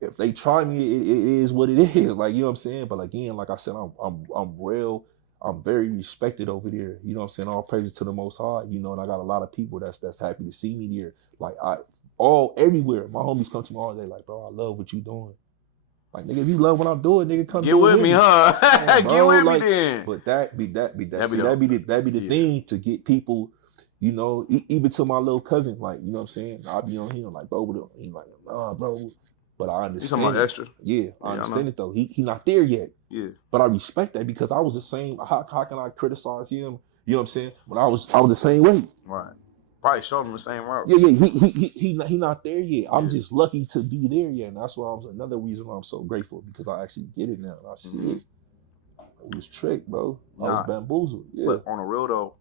If they try me, it is what it is. Like, you know what I'm saying? But again, like I said, I'm real. I'm very respected over there. You know what I'm saying? All praises to the Most High. You know, and I got a lot of people that's happy to see me there. Like everywhere. My homies come to me all day. Like, bro, I love what you doing. Like, nigga, if you love what I'm doing, nigga, come get do it with me, huh? Yeah, Get with like, me then. But that be the Yeah. thing to get people. You know, even to my little cousin, like, you know what I'm saying? I'll be on him like, bro, he's like, nah, bro. But I understand. You talking about extra? Yeah, I understand it though. He not there yet. Yeah. But I respect that because I was the same. How can I criticize him? You know what I'm saying? When I was the same way. Right. Probably showing him the same route. Yeah. He not there yet. I'm just lucky to be there yet, and that's why another reason why I'm so grateful because I actually get it now. And I see it. It was tricked, bro. I was bamboozled. Yeah. But on the real though,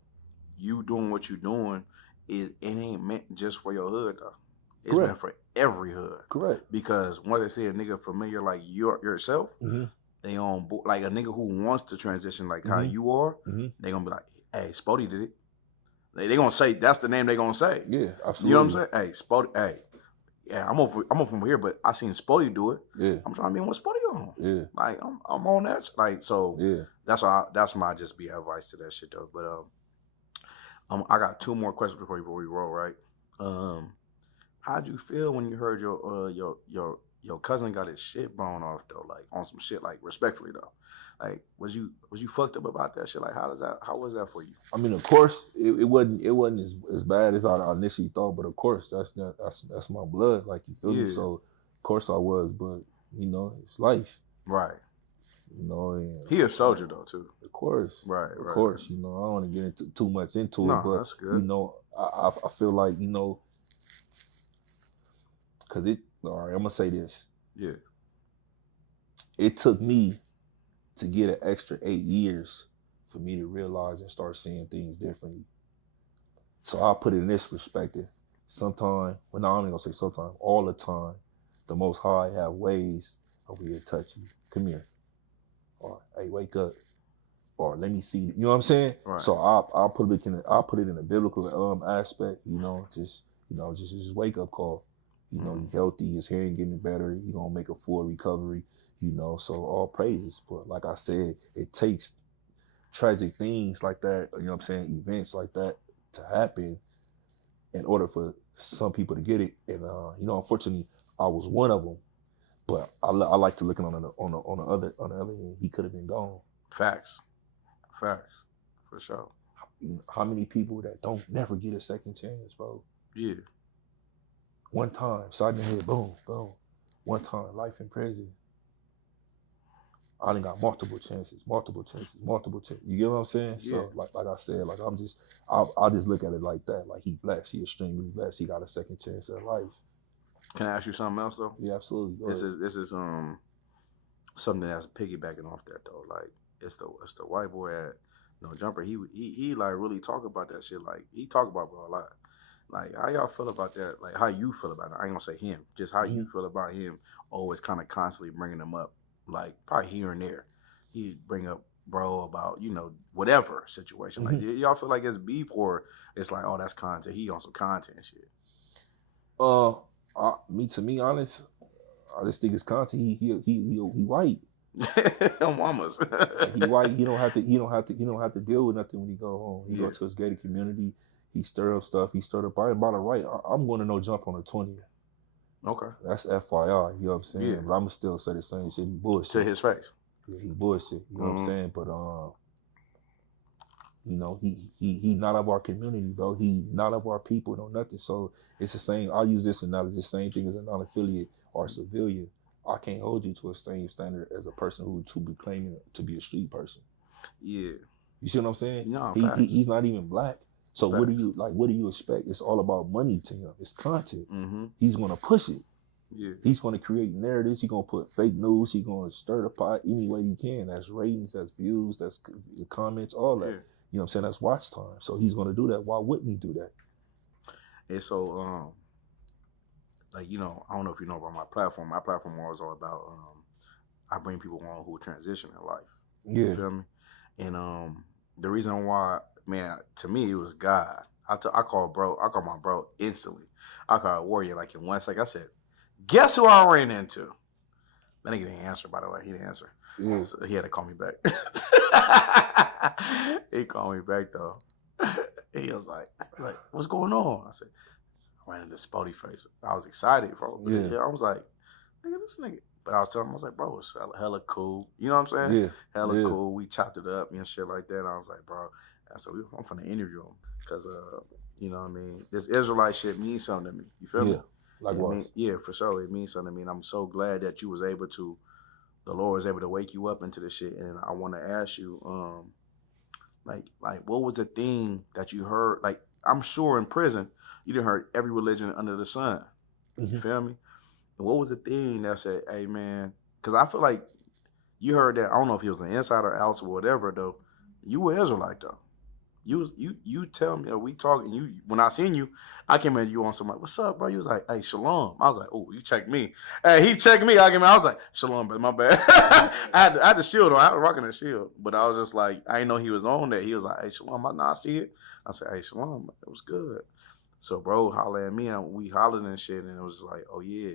you doing what you doing it ain't meant just for your hood though. It's meant for every hood. Correct. Because once they see a nigga familiar like yourself, they on board. Like a nigga who wants to transition like how you are, they gonna be like, hey, Spoety did it. They gonna say that's the name they gonna say. Yeah, absolutely. You know what I'm saying? Hey, Spoety, hey, yeah, I'm from here, but I seen Spoety do it. Yeah. I'm trying to be what Spoety on. Yeah. Like I'm on that. Like so. Yeah. That's my just be advice to that shit though. But I got two more questions before we roll. Right. How'd you feel when you heard your cousin got his shit blown off though? Like on some shit, like respectfully though. Like was you fucked up about that shit? Like how was that for you? I mean, of course it wasn't as bad as I initially thought, but of course that's my blood. Like you feel me? So of course I was, but you know it's life. Right. You know, and he a soldier though too. Of course. Right. Of course. You know, I don't want to get into too much into it, but that's good. You know, I feel like, you know, cause all right, I'm gonna say this. Yeah. It took me to get an extra 8 years for me to realize and start seeing things differently. So I'll put it in this perspective. Sometimes, well, no, I'm not gonna say sometimes, all the time, the Most High have ways of where He'll touch you. Come here. Or, hey, wake up. Or let me see. You know what I'm saying? Right. So I'll put it in a biblical aspect, you know, just wake up call. You know, he's healthy, his hearing getting better, he's gonna make a full recovery, you know, so all praises. But like I said, it takes tragic things like that, you know what I'm saying, events like that to happen in order for some people to get it. And you know, unfortunately, I was one of them. But I like to look on the other end, he could have been gone. Facts, for sure. How many people that don't never get a second chance, bro? Yeah. One time, shot in the head, boom. One time, life in prison. I done got multiple chances. You get what I'm saying? Yeah. So, like I said, like I just look at it like that. Like he blessed, he extremely blessed. He got a second chance at life. Can I ask you something else though? Yeah, absolutely. This is something that's piggybacking off that though. Like it's the white boy at No Jumper. He like really talk about that shit. Like he talk about bro a lot. Like how y'all feel about that? Like how you feel about it? I ain't gonna say him. Just how you feel about him. Always kind of constantly bringing him up. Like probably here and there, he bring up bro about whatever situation. Like y'all feel like it's beef or it's like that's content. He on some content shit. To be honest, I just think it's content. He white. Mamas. He white. He don't have to deal with nothing when he go home. He go to his gated community. He stir up stuff. He stirred up. By the right, I'm going to No Jump on the 20th. Okay. That's FYI. You know what I'm saying? Yeah. But I'ma still say the same shit. He bullshit. To his face. Yeah, he bullshit. You know what I'm saying? But you know, he not of our community, bro. He not of our people, no nothing. So it's the same. I'll use this analogy, the same thing as a non-affiliate or a civilian. I can't hold you to a same standard as a person who to be claiming to be a street person. Yeah. You see what I'm saying? No, he's not even black. So facts. What do you expect? It's all about money to him. It's content. He's gonna push it. Yeah. He's gonna create narratives. He's gonna put fake news. He's gonna stir the pot any way he can. That's ratings, that's views, that's comments, all that. Yeah. You know what I'm saying? That's watch time. So he's gonna do that. Why wouldn't he do that? And so, like, you know, I don't know if you know about my platform. My platform was all about I bring people on who transition in life. Yeah. You feel me? And the reason why, man, to me it was God. I called my bro instantly. I called Warrior like in 1 second. I said, Guess who I ran into? That nigga didn't answer, by the way. He didn't answer. Yeah. So he had to call me back. He called me back, though. He was like, what's going on? I said, I ran into Spoety Face. I was excited, bro. Yeah. I was like, nigga, this nigga. But I was telling him, I was like, bro, it's hella cool. You know what I'm saying? Yeah. Hella cool. We chopped it up and shit like that. And I was like, bro. I said, I'm finna interview him. Because, you know what I mean? This Israelite shit means something to me. You feel me? Likewise. Yeah, for sure. It means something to me. And I'm so glad that you was able to, the Lord was able to wake you up into this shit. And I want to ask you, like, what was the thing that you heard? Like, I'm sure in prison, you done heard every religion under the sun. You feel me? And what was the thing that said, hey, man, because I feel like you heard that, I don't know if he was an insider or outsider or whatever, though. You were Israelite, though. You tell me, we talking, you when I seen you, I came at you on some like, what's up, bro? You was like, hey, shalom. I was like, oh, you checked me. Hey, he checked me. I was like, shalom, but my bad. I had the shield on. I was rocking the shield. But I was just like, I didn't know he was on that. He was like, hey, shalom. I see it. I said, hey, shalom. It was good. So, bro, holler at me, and we hollered and shit, and it was like, oh yeah,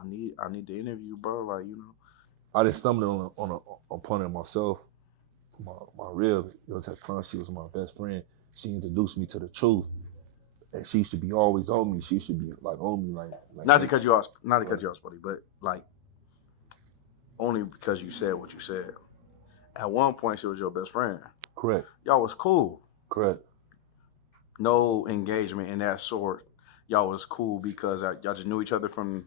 I need the interview, bro. Like, you know. I just stumbled upon it myself. My real, at that time, she was my best friend. She introduced me to the truth, and she used to be always on me. She used to be like on me, like not to cut you off, buddy, but like only because you said what you said. At one point, she was your best friend. Correct. Y'all was cool. Correct. No engagement in that sort. Y'all was cool because y'all just knew each other from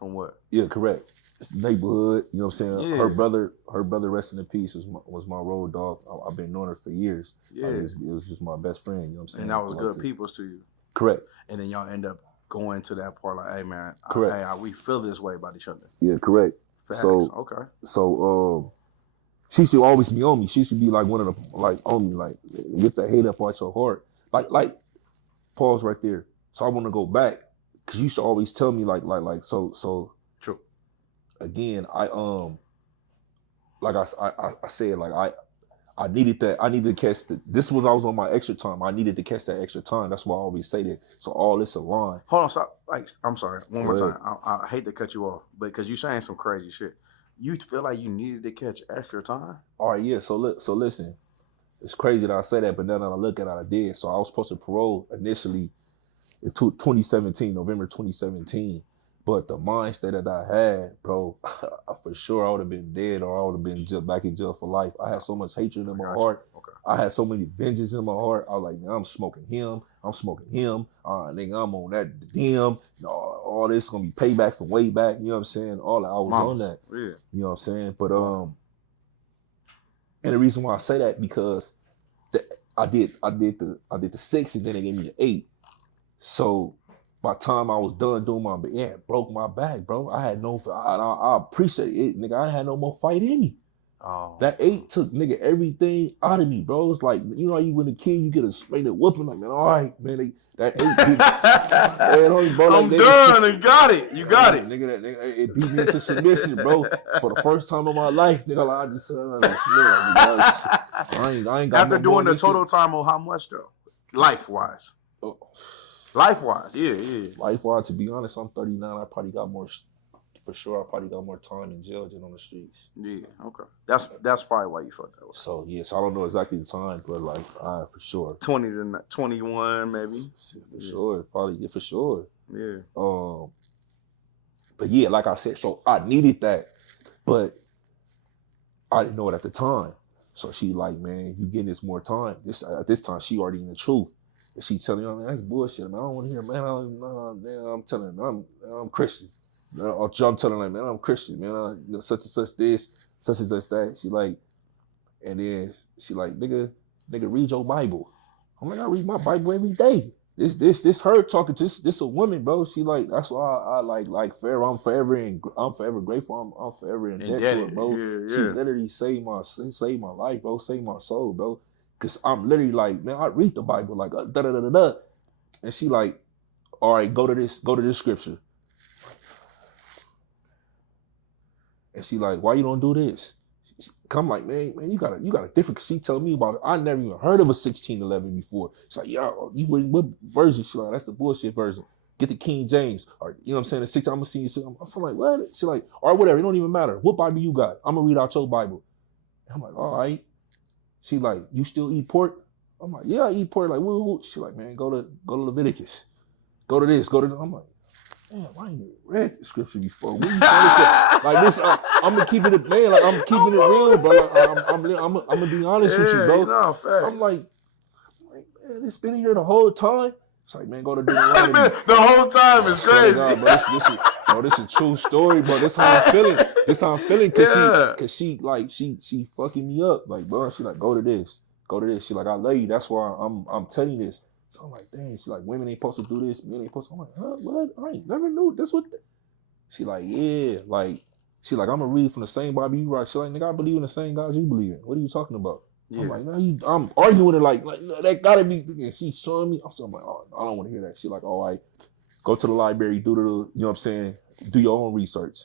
what? Yeah, correct. Neighborhood, you know what I'm saying? Yeah. Her brother, rest in peace, was my road dog. I've been knowing her for years. Yeah. Like, it was just my best friend, you know what I'm saying? And that was good peoples to you. Correct. And then y'all end up going to that part like, hey man, correct. We feel this way about each other. Yeah, correct. Facts. So okay. So she should always be on me. She should be like one of the like on me, like get the hate up out your heart. Like pause right there. So I want to go back because you should always tell me like so. True. Again, I said, like I needed that. I needed to catch this was I was on my extra time. I needed to catch that extra time. That's why I always say that. So all this aligned. Hold on, stop. Like, I'm sorry. One more time. I hate to cut you off, but because you're saying some crazy shit. You feel like you needed to catch extra time? All right, yeah. So listen. It's crazy that I say that, but now that I look at it, I did. So I was supposed to parole initially in 2017, November 2017. But the mindset that I had, bro, for sure I would have been dead or I would have been back in jail for life. I had so much hatred in my heart. Okay. I had so many vengeance in my heart. I was like, man, I'm smoking him. Nigga, I'm on that them. All this going to be payback from way back. You know what I'm saying? I was on that. Yeah. You know what I'm saying? But, and the reason why I say that because I did the 6 and then they gave me the 8. So by the time I was done doing my, it broke my back, bro. I had I appreciate it, nigga. I had no more fight in me. Oh. That 8 took, nigga, everything out of me, bro. It's like, you know how you when a kid, you get a straight up whooping, like, man, all right, man, that 8 beat, bro, I'm done, you got it. You got it. Nigga, it beat me into submission, bro. For the first time in my life, nigga, like, I just I ain't got after doing the total time of how much, though? Life-wise. Oh. Life-wise, yeah. Life-wise, to be honest, I'm 39. I probably got more, for sure, I probably got more time in jail than on the streets. Yeah, okay. That's probably why you felt that way. So, yeah, so I don't know exactly the time, but, like, for sure. 20 to 21, maybe. For sure, probably, yeah, for sure. Yeah. But, yeah, like I said, so I needed that, but I didn't know it at the time. So she like, man, you getting this more time. At this time, she already in the truth. And she telling me, man, that's bullshit, man. I don't want to hear, man. I'm telling her, I'm Christian. I'm telling her, man, I'm Christian, man. Such and such this, such and such that. She like, and then she like, nigga, read your Bible. I'm like, I read my Bible every day. This her talking to this a woman, bro. She like, that's why I like forever. I'm forever grateful. I'm forever in debt to her, bro. Yeah. She literally saved my life, bro. Saved my soul, bro. Cause I'm literally like, man, I read the Bible like da da da da da, and she like, all right, go to this scripture, and she like, why you don't do this? I'm like, man, you got a different. Cause she told me about it. I never even heard of a 1611 before. She's like, yo, you what version? She's like, that's the bullshit version. get the King James, or you know what I'm saying, the 6, I'm gonna see you. I'm like, what? She like, all right, whatever, it don't even matter. What Bible you got? I'm gonna read out your Bible. I'm like, all right. She like, you still eat pork? I'm like, yeah, I eat pork. Like, woo. She like, man, go to Leviticus. Go to this, go to this. I'm like, damn, I ain't even read the scripture before. What you like this? I'm gonna keep it, man. Like I'm keeping it real, bro. Like, I'm gonna be honest with you, bro. You know, facts. I'm like, man, it's been here the whole time. It's like, man, go to Deuteronomy. The whole time is crazy. God, bro, this is a true story, bro. This how I'm feeling. This how I'm feeling, cause she fucking me up. Like, bro, she like, go to this. She like, I love you. That's why I'm telling you this. So I'm like, dang. She like, women ain't supposed to do this. Men ain't supposed to. I'm like, huh? What? I ain't never knew this. What? She like, yeah. Like, she like, I'm gonna read from the same Bible you write. She like, nigga, I believe in the same God you believe in. What are you talking about? Yeah. I'm like, no, I'm arguing it like no, that gotta be. And she's showing me. I'm like, oh, I don't want to hear that. She like, all right, go to the library, do you know what I'm saying? Do your own research.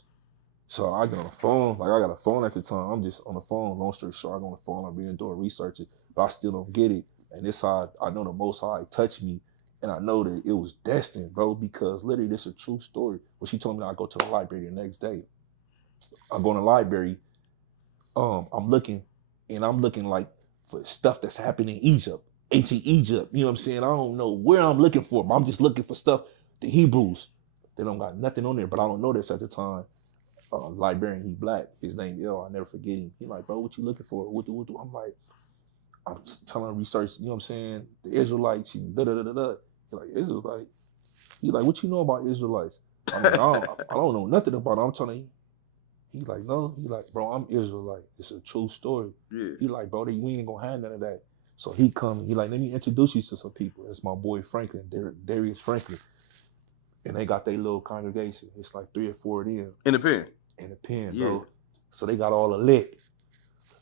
So I get on the phone. Like, I got a phone at the time. I'm just on the phone. Long story short, I go on the phone. I'm being doing research, but I still don't get it. And this how I know the Most High touched me, and I know that it was destined, bro. Because literally, this is a true story. When she told me that I go to the library the next day, I go in the library. I'm looking like for stuff that's happening in Egypt, ancient Egypt. You know what I'm saying? I don't know where I'm looking for, but I'm just looking for stuff. The Hebrews, they don't got nothing on there, but I don't know this at the time. Librarian, he black. His name I'll never forget him. He like, bro, what you looking for? What do? I'm like, I'm telling him research. You know what I'm saying? The Israelites. He da da da da da. He like, Israelite. He like, what you know about Israelites? I'm like, I don't know nothing about it. I'm telling you. He like, no. He like, bro, I'm Israelite. It's a true story. Yeah. He like, bro, we ain't gonna have none of that. So he come. He like, let me introduce you to some people. It's my boy Franklin, Darius Franklin, and they got their little congregation. It's like 3 or 4 of them in the pen. In the pen, yeah. Bro. So they got all the lit.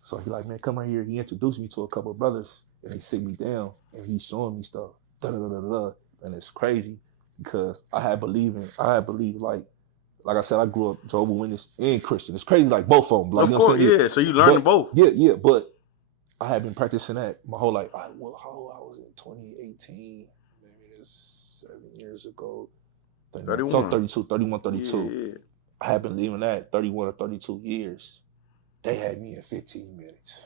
So he like, man, come right here. He introduced me to a couple of brothers, and they sit me down, and he's showing me stuff. Da da da da da. And it's crazy because I had believed like I said, I grew up Jehovah's Witness and Christian. It's crazy, like both of them. Like, of course, yeah. So you learned both. Yeah. But I had been practicing that my whole life. How was it? 2018, maybe it's 7 years ago. 31. So 32. Yeah. I had been leaving that 31 or 32 years. They had me in 15 minutes.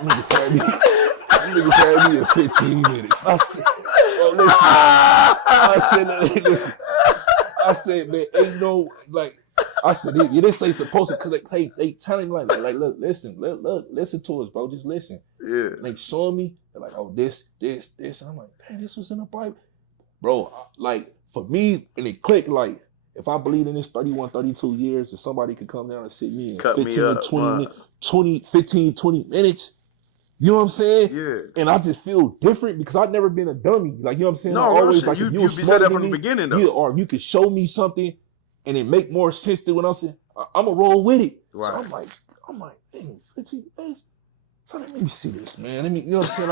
Niggas had me in 15 minutes. I said, oh, listen. I said, man, ain't no, like, I said, this ain't supposed to, because they telling me, like, look, listen to us, bro. Just listen. Yeah. And they showing me, they're like, oh, this. And I'm like, man, this was in the Bible. Bro, like, for me, and it clicked, like, if I believe in this 31, 32 years, if somebody could come down and sit me in 15, 20 minutes, you know what I'm saying? Yeah. And I just feel different because I've never been a dummy. Like, you know what I'm saying? No, always like, you said that from the beginning, though. Yeah, or you could show me something and it make more sense than what I'm saying. I'm going to roll with it. Right. So I'm like, dang, 15 minutes? So let me see this, man. Let me, you know what I'm saying?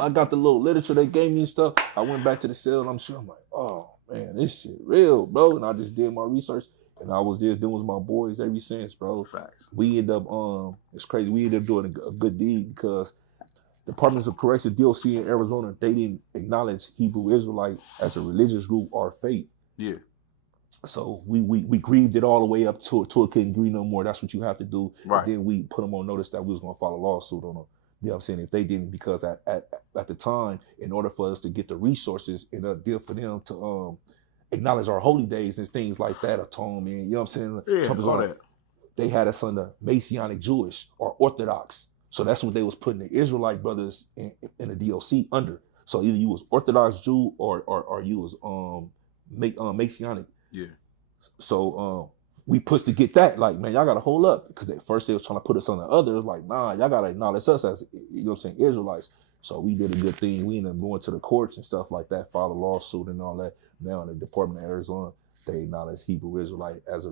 I got the little literature they gave me and stuff. I went back to the cell and I'm like, oh, man, this shit real, bro. And I just did my research, and I was just doing with my boys ever since, bro. Facts. We end up, it's crazy. We ended up doing a good deed because Departments of Correction, DOC in Arizona, they didn't acknowledge Hebrew Israelite as a religious group or faith. Yeah. So we grieved it all the way up to it couldn't agree no more. That's what you have to do. Right. And then we put them on notice that we was going to file a lawsuit on them. You know what I'm saying? If they didn't, because at the time, in order for us to get the resources in a deal for them to acknowledge our holy days and things like that, atonement, you know what I'm saying? Yeah, all that. They had us under Messianic Jewish or Orthodox. So that's what they was putting the Israelite brothers in the DOC under. So either you was Orthodox Jew or you was Messianic. Yeah. So we pushed to get that, like, man, y'all gotta hold up. Because at first they was trying to put us on the other. Like, nah, y'all gotta acknowledge us as, you know what I'm saying, Israelites. So we did a good thing. We ended up going to the courts and stuff like that, filed a lawsuit and all that. Now in the Department of Arizona, they acknowledge Hebrew Israelite as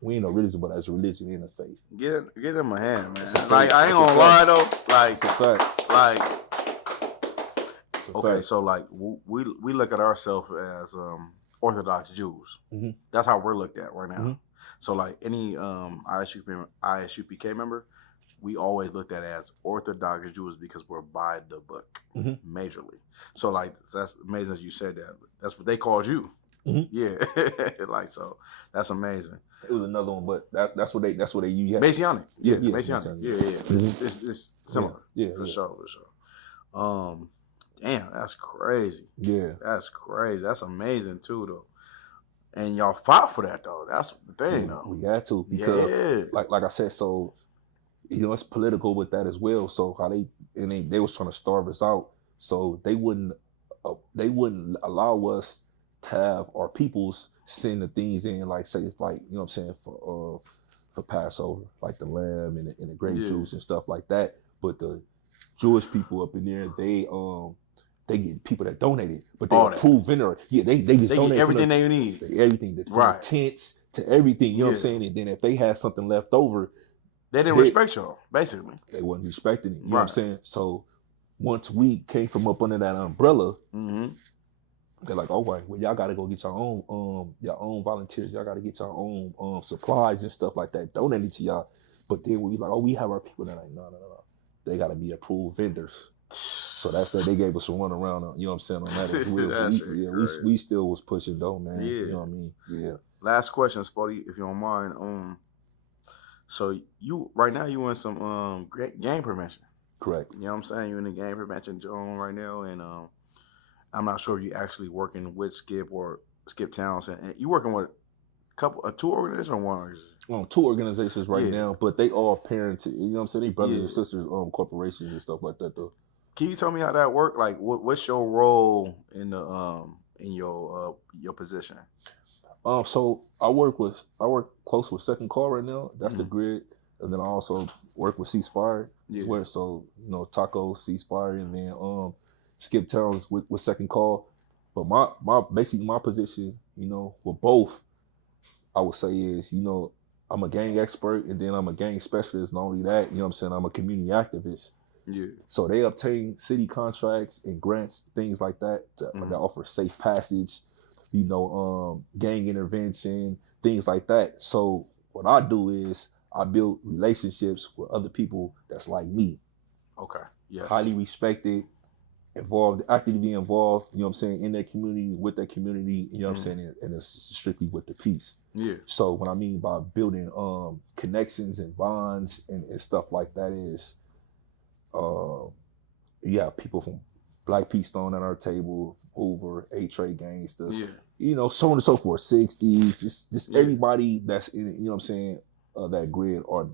we ain't a religion, but as a religion and a faith. Get them a hand, man. Like, I ain't gonna lie though. Like, it's a fact. Like, okay, so like we look at ourselves as Orthodox Jews. Mm-hmm. That's how we're looked at right now. Mm-hmm. So like any ISUPK member, we always looked at as Orthodox Jews because we're by the book, majorly. So like that's amazing that you said that. That's what they called you. Yeah, like so. That's amazing. It was another one, but that's what they use. Messianic. Yeah. Messianic. Yeah. It's similar. Yeah, for sure. Damn, that's crazy. Yeah, that's crazy. That's amazing too, though. And y'all fought for that though. That's the thing, though. We had to because, like I said, so it's political with that as well. So how they was trying to starve us out, so they wouldn't allow us to have our peoples send the things in, like say it's like for Passover, like the lamb and the grape juice and stuff like that. But the Jewish people up in there, they get people that donated, but they approve vendor. Yeah, they just donate everything they need. Everything, from tents to everything. You know what I'm saying? And then if they had something left over, they didn't respect y'all. Basically, they wasn't respecting it. You know what I'm saying? So once we came from up under that umbrella, they're like, "Oh, well, y'all got to go get your own volunteers. Y'all got to get your own supplies and stuff like that donated to y'all." But then we like, "Oh, we have our people." They're like, "No. They got to be approved vendors." So that's that. They gave us a run around, you know what I'm saying, on that as well. We still was pushing though, man. Yeah. You know what I mean? Yeah. Last question, Spoety, if you don't mind. So you right now you in some gang prevention. Correct. You know what I'm saying? You're in the gang prevention zone right now, and I'm not sure if you actually working with Skip or Skip Townsend. And you working with two organizations or one organization? Two organizations right now, but they all parents. You know what I'm saying? They brothers and sisters, corporations and stuff like that though. Can you tell me how that worked? Like, what's your role in the in your position? So I work close with Second Call right now. That's the grid, and then I also work with Ceasefire. Where Taco, Ceasefire, and then Skip Towns with Second Call. But my position, with both, I would say is I'm a gang expert, and then I'm a gang specialist. Not only that, I'm a community activist. Yeah. So they obtain city contracts and grants, things like that, that offer safe passage, gang intervention, things like that. So what I do is I build relationships with other people that's like me. Okay. Yes. Highly respected, involved, actively involved, in their community, with their community, what I'm saying, and it's strictly with the peace. Yeah. So what I mean by building connections and bonds and stuff like that is people from Black Peace Stone at our table, Hoover, A-Trade gangsters, so on and so forth, 60s, just everybody that's in, that grid or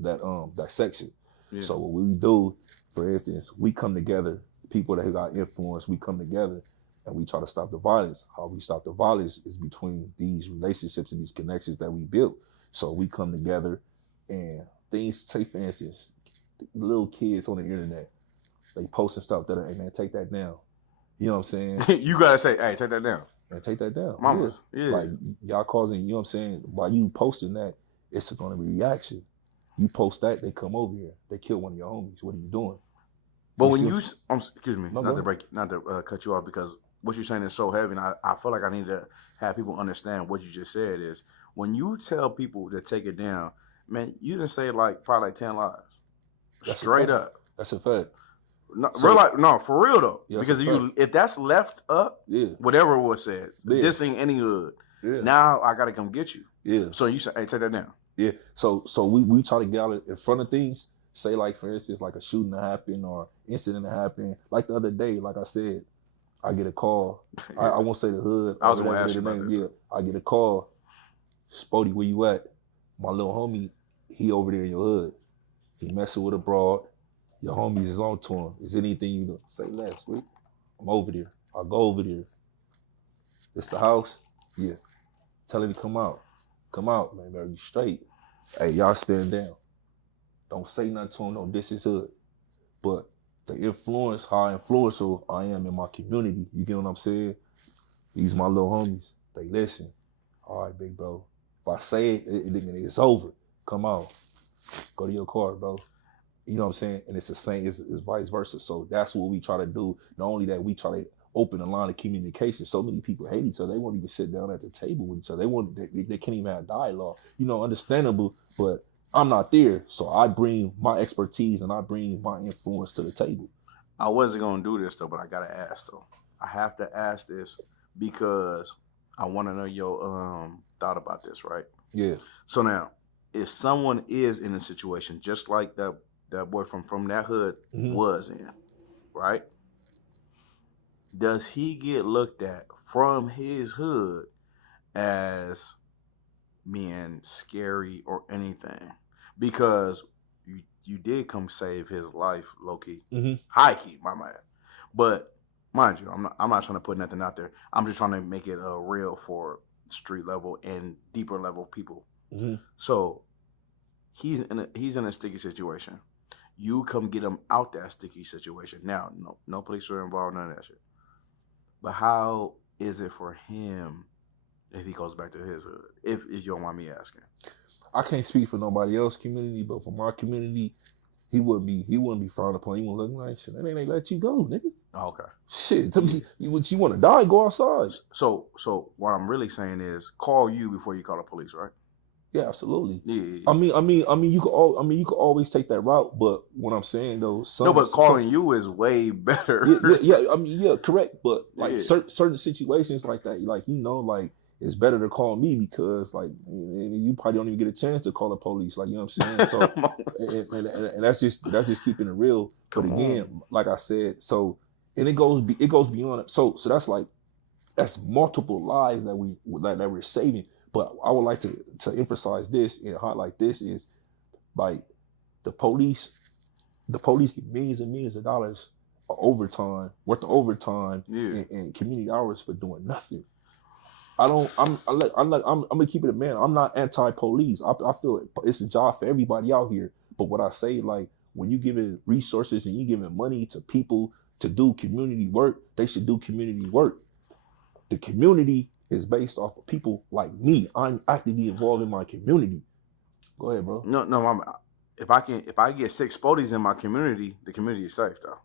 that section. Yeah. So what we do, for instance, we come together, people that got influence, we come together and we try to stop the violence. How we stop the violence is between these relationships and these connections that we built. So we come together and things, say for instance, little kids on the internet, they posting stuff that, hey man, take that down. You know what I'm saying? You gotta say, hey, take that down. Man, take that down. Mamas, Like y'all causing, you know what I'm saying? By you posting that, it's gonna be reaction. You post that, they come over here, they kill one of your homies. What are you doing? But when excuse me, not to cut you off, because what you're saying is so heavy, and I feel like I need to have people understand what you just said is when you tell people to take it down, man, you didn't say probably 10 lives. That's straight up. That's a fact. No, for real though. Yeah, because if that's left up, whatever was said, this ain't any good. Yeah. Now I gotta come get you. Yeah. So you say, hey, take that down. Yeah. So we try to get out in front of things. Say like for instance, like a shooting that happened or incident that happened. Like the other day, like I said, I get a call. I won't say the hood. I was gonna ask you about this. I get a call. Spoety, where you at? My little homie, he over there in your hood. He messing with a broad. Your homies is on to him. Is anything you know? Say less, sweet. I'm over there. I'll go over there. It's the house? Yeah. Tell him to come out. Come out, man. Better be straight. Hey, y'all stand down. Don't say nothing to him. No, this is hood. But the influence, how influential I am in my community, you get what I'm saying? These my little homies. They listen. All right, big bro. If I say it, it's over. Come out. Go to your car, bro. You know what I'm saying? And it's the same, it's vice versa. So that's what we try to do. Not only that, we try to open a line of communication. So many people hate each other. They won't even sit down at the table with each other. They can't even have dialogue. Understandable, but I'm not there, so I bring my expertise and I bring my influence to the table. I wasn't gonna do this though, but I gotta ask though. I have to ask this because I want to know your thought about this, right? Yeah. So now, if someone is in a situation just like that boy from that hood was in, right? Does he get looked at from his hood as being scary or anything? Because you did come save his life, low key, high key, my man. But mind you, I'm not trying to put nothing out there. I'm just trying to make it real for street level and deeper level people. So he's in a sticky situation. You come get him out that sticky situation. Now, no police are involved, none of that shit. But how is it for him if he goes back to his hood? If you don't mind me asking. I can't speak for nobody else's community, but for my community, he wouldn't be frowned upon. He wouldn't look like shit. They ain't let you go, nigga. Okay. Shit, you want to die? Go outside. So what I'm really saying is, call you before you call the police, right? Yeah, absolutely. Yeah. I mean, you could always take that route, but what I'm saying though, but calling you is way better. Yeah. I mean, yeah, correct. But like certain situations like that, like like it's better to call me because like you probably don't even get a chance to call the police. Like, you know what I'm saying? So and that's just keeping it real. But again, like I said, so and it goes beyond it. So that's multiple lives that we're saving. But I would like to emphasize this and highlight this is like the police get millions and millions of dollars worth of overtime and community hours for doing nothing. I'm gonna keep it a man. I'm not anti-police. I feel it's a job for everybody out here. But what I say, like, when you giving resources and you giving money to people to do community work, they should do community work. The community is based off of people like me. I'm actively involved in my community. Go ahead, bro. No, if I get 6 Spoties in my community, the community is safe though.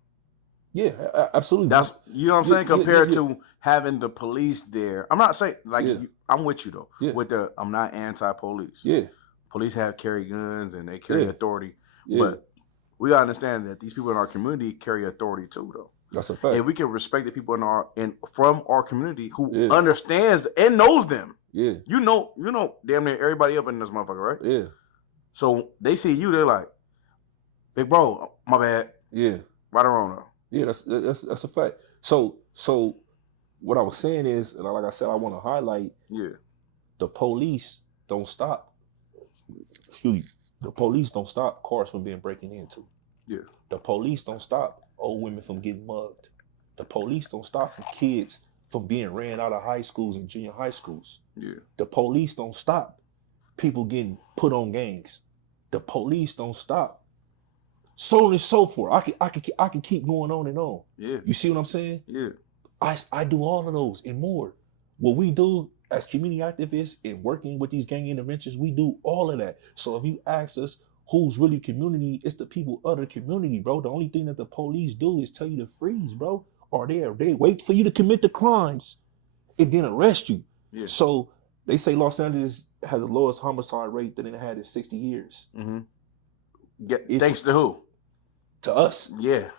Yeah, absolutely. That's, you know what I'm saying, compared to having the police there. I'm not saying like I'm with you though. Yeah. I'm not anti-police. Yeah. Police carry guns and they carry authority. Yeah. But we gotta understand that these people in our community carry authority too though. That's a fact. And we can respect the people from our community who understands and knows them. Yeah. You know damn near everybody up in this motherfucker, right? Yeah. So they see you, they're like, big bro, my bad. Yeah. Right or wrong though. Yeah, that's a fact. So what I was saying is, like I said, I want to highlight the police don't stop. Excuse me. The police don't stop cars from being broken into. Yeah. The police don't stop old women from getting mugged. The police don't stop for kids from being ran out of high schools and junior high schools. Yeah. The police don't stop people getting put on gangs. The police don't stop. So on and so forth. I can keep going on and on. Yeah. You see what I'm saying? Yeah. I do all of those and more. What we do as community activists and working with these gang interventions, we do all of that. So if you ask us who's really community, it's the people of the community, bro. The only thing that the police do is tell you to freeze, bro. Or they wait for you to commit the crimes and then arrest you. Yeah. So they say Los Angeles has the lowest homicide rate that it had in 60 years. Mm-hmm. Thanks to who? To us. Yeah.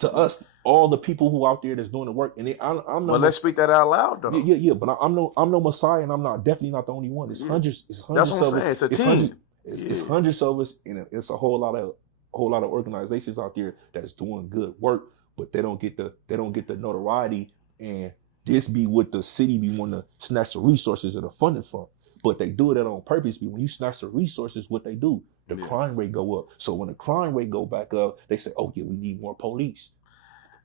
To us, all the people who out there that's doing the work. And I'm not. Well, let's speak that out loud, though. Yeah. But I'm no messiah, and I'm definitely not the only one. It's hundreds. It's hundreds. That's what I'm saying. It's a team. It's hundreds of us, and it's a whole lot of organizations out there that's doing good work, but they don't get the notoriety, and this be what the city be wanting to snatch the resources of the funding from. But they do it on purpose. When you snatch the resources, what they do, the crime rate go up. So when the crime rate go back up, they say, "Oh yeah, we need more police.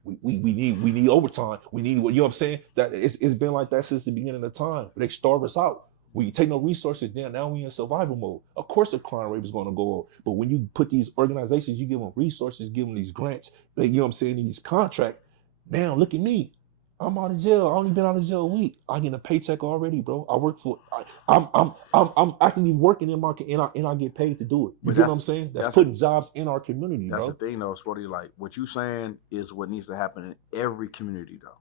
We need overtime. We need what, you know what I'm saying? That it's been like that since the beginning of time. They starve us out. When you take no resources down, now we in survival mode. Of course the crime rate is going to go up. But when you put these organizations, you give them resources, give them these grants, you know what I'm saying, these contracts. Now look at me. I'm out of jail. I only been out of jail a week. I get a paycheck already, bro. I work for. I'm actively working in my and I get paid to do it. You get what I'm saying? That's putting jobs in our community. That's the thing, though, Spoety. Like what you saying is what needs to happen in every community, though.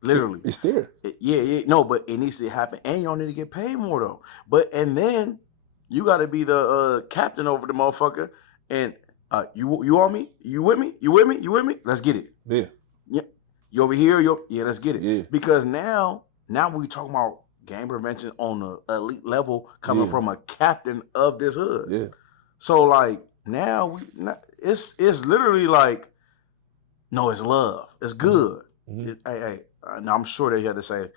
Literally, it's there. No, but it needs to happen, and y'all need to get paid more, though. And then You got to be the captain over the motherfucker. And you on me? You with me? You with me? You with me? Let's get it. Yeah. Yeah. You over here? Yeah, let's get it. Yeah. Because now we talking about gang prevention on the elite level coming from a captain of this hood. Yeah. So like now it's literally like, no, it's love. It's good. Mm-hmm. Hey, now I'm sure that you had to say,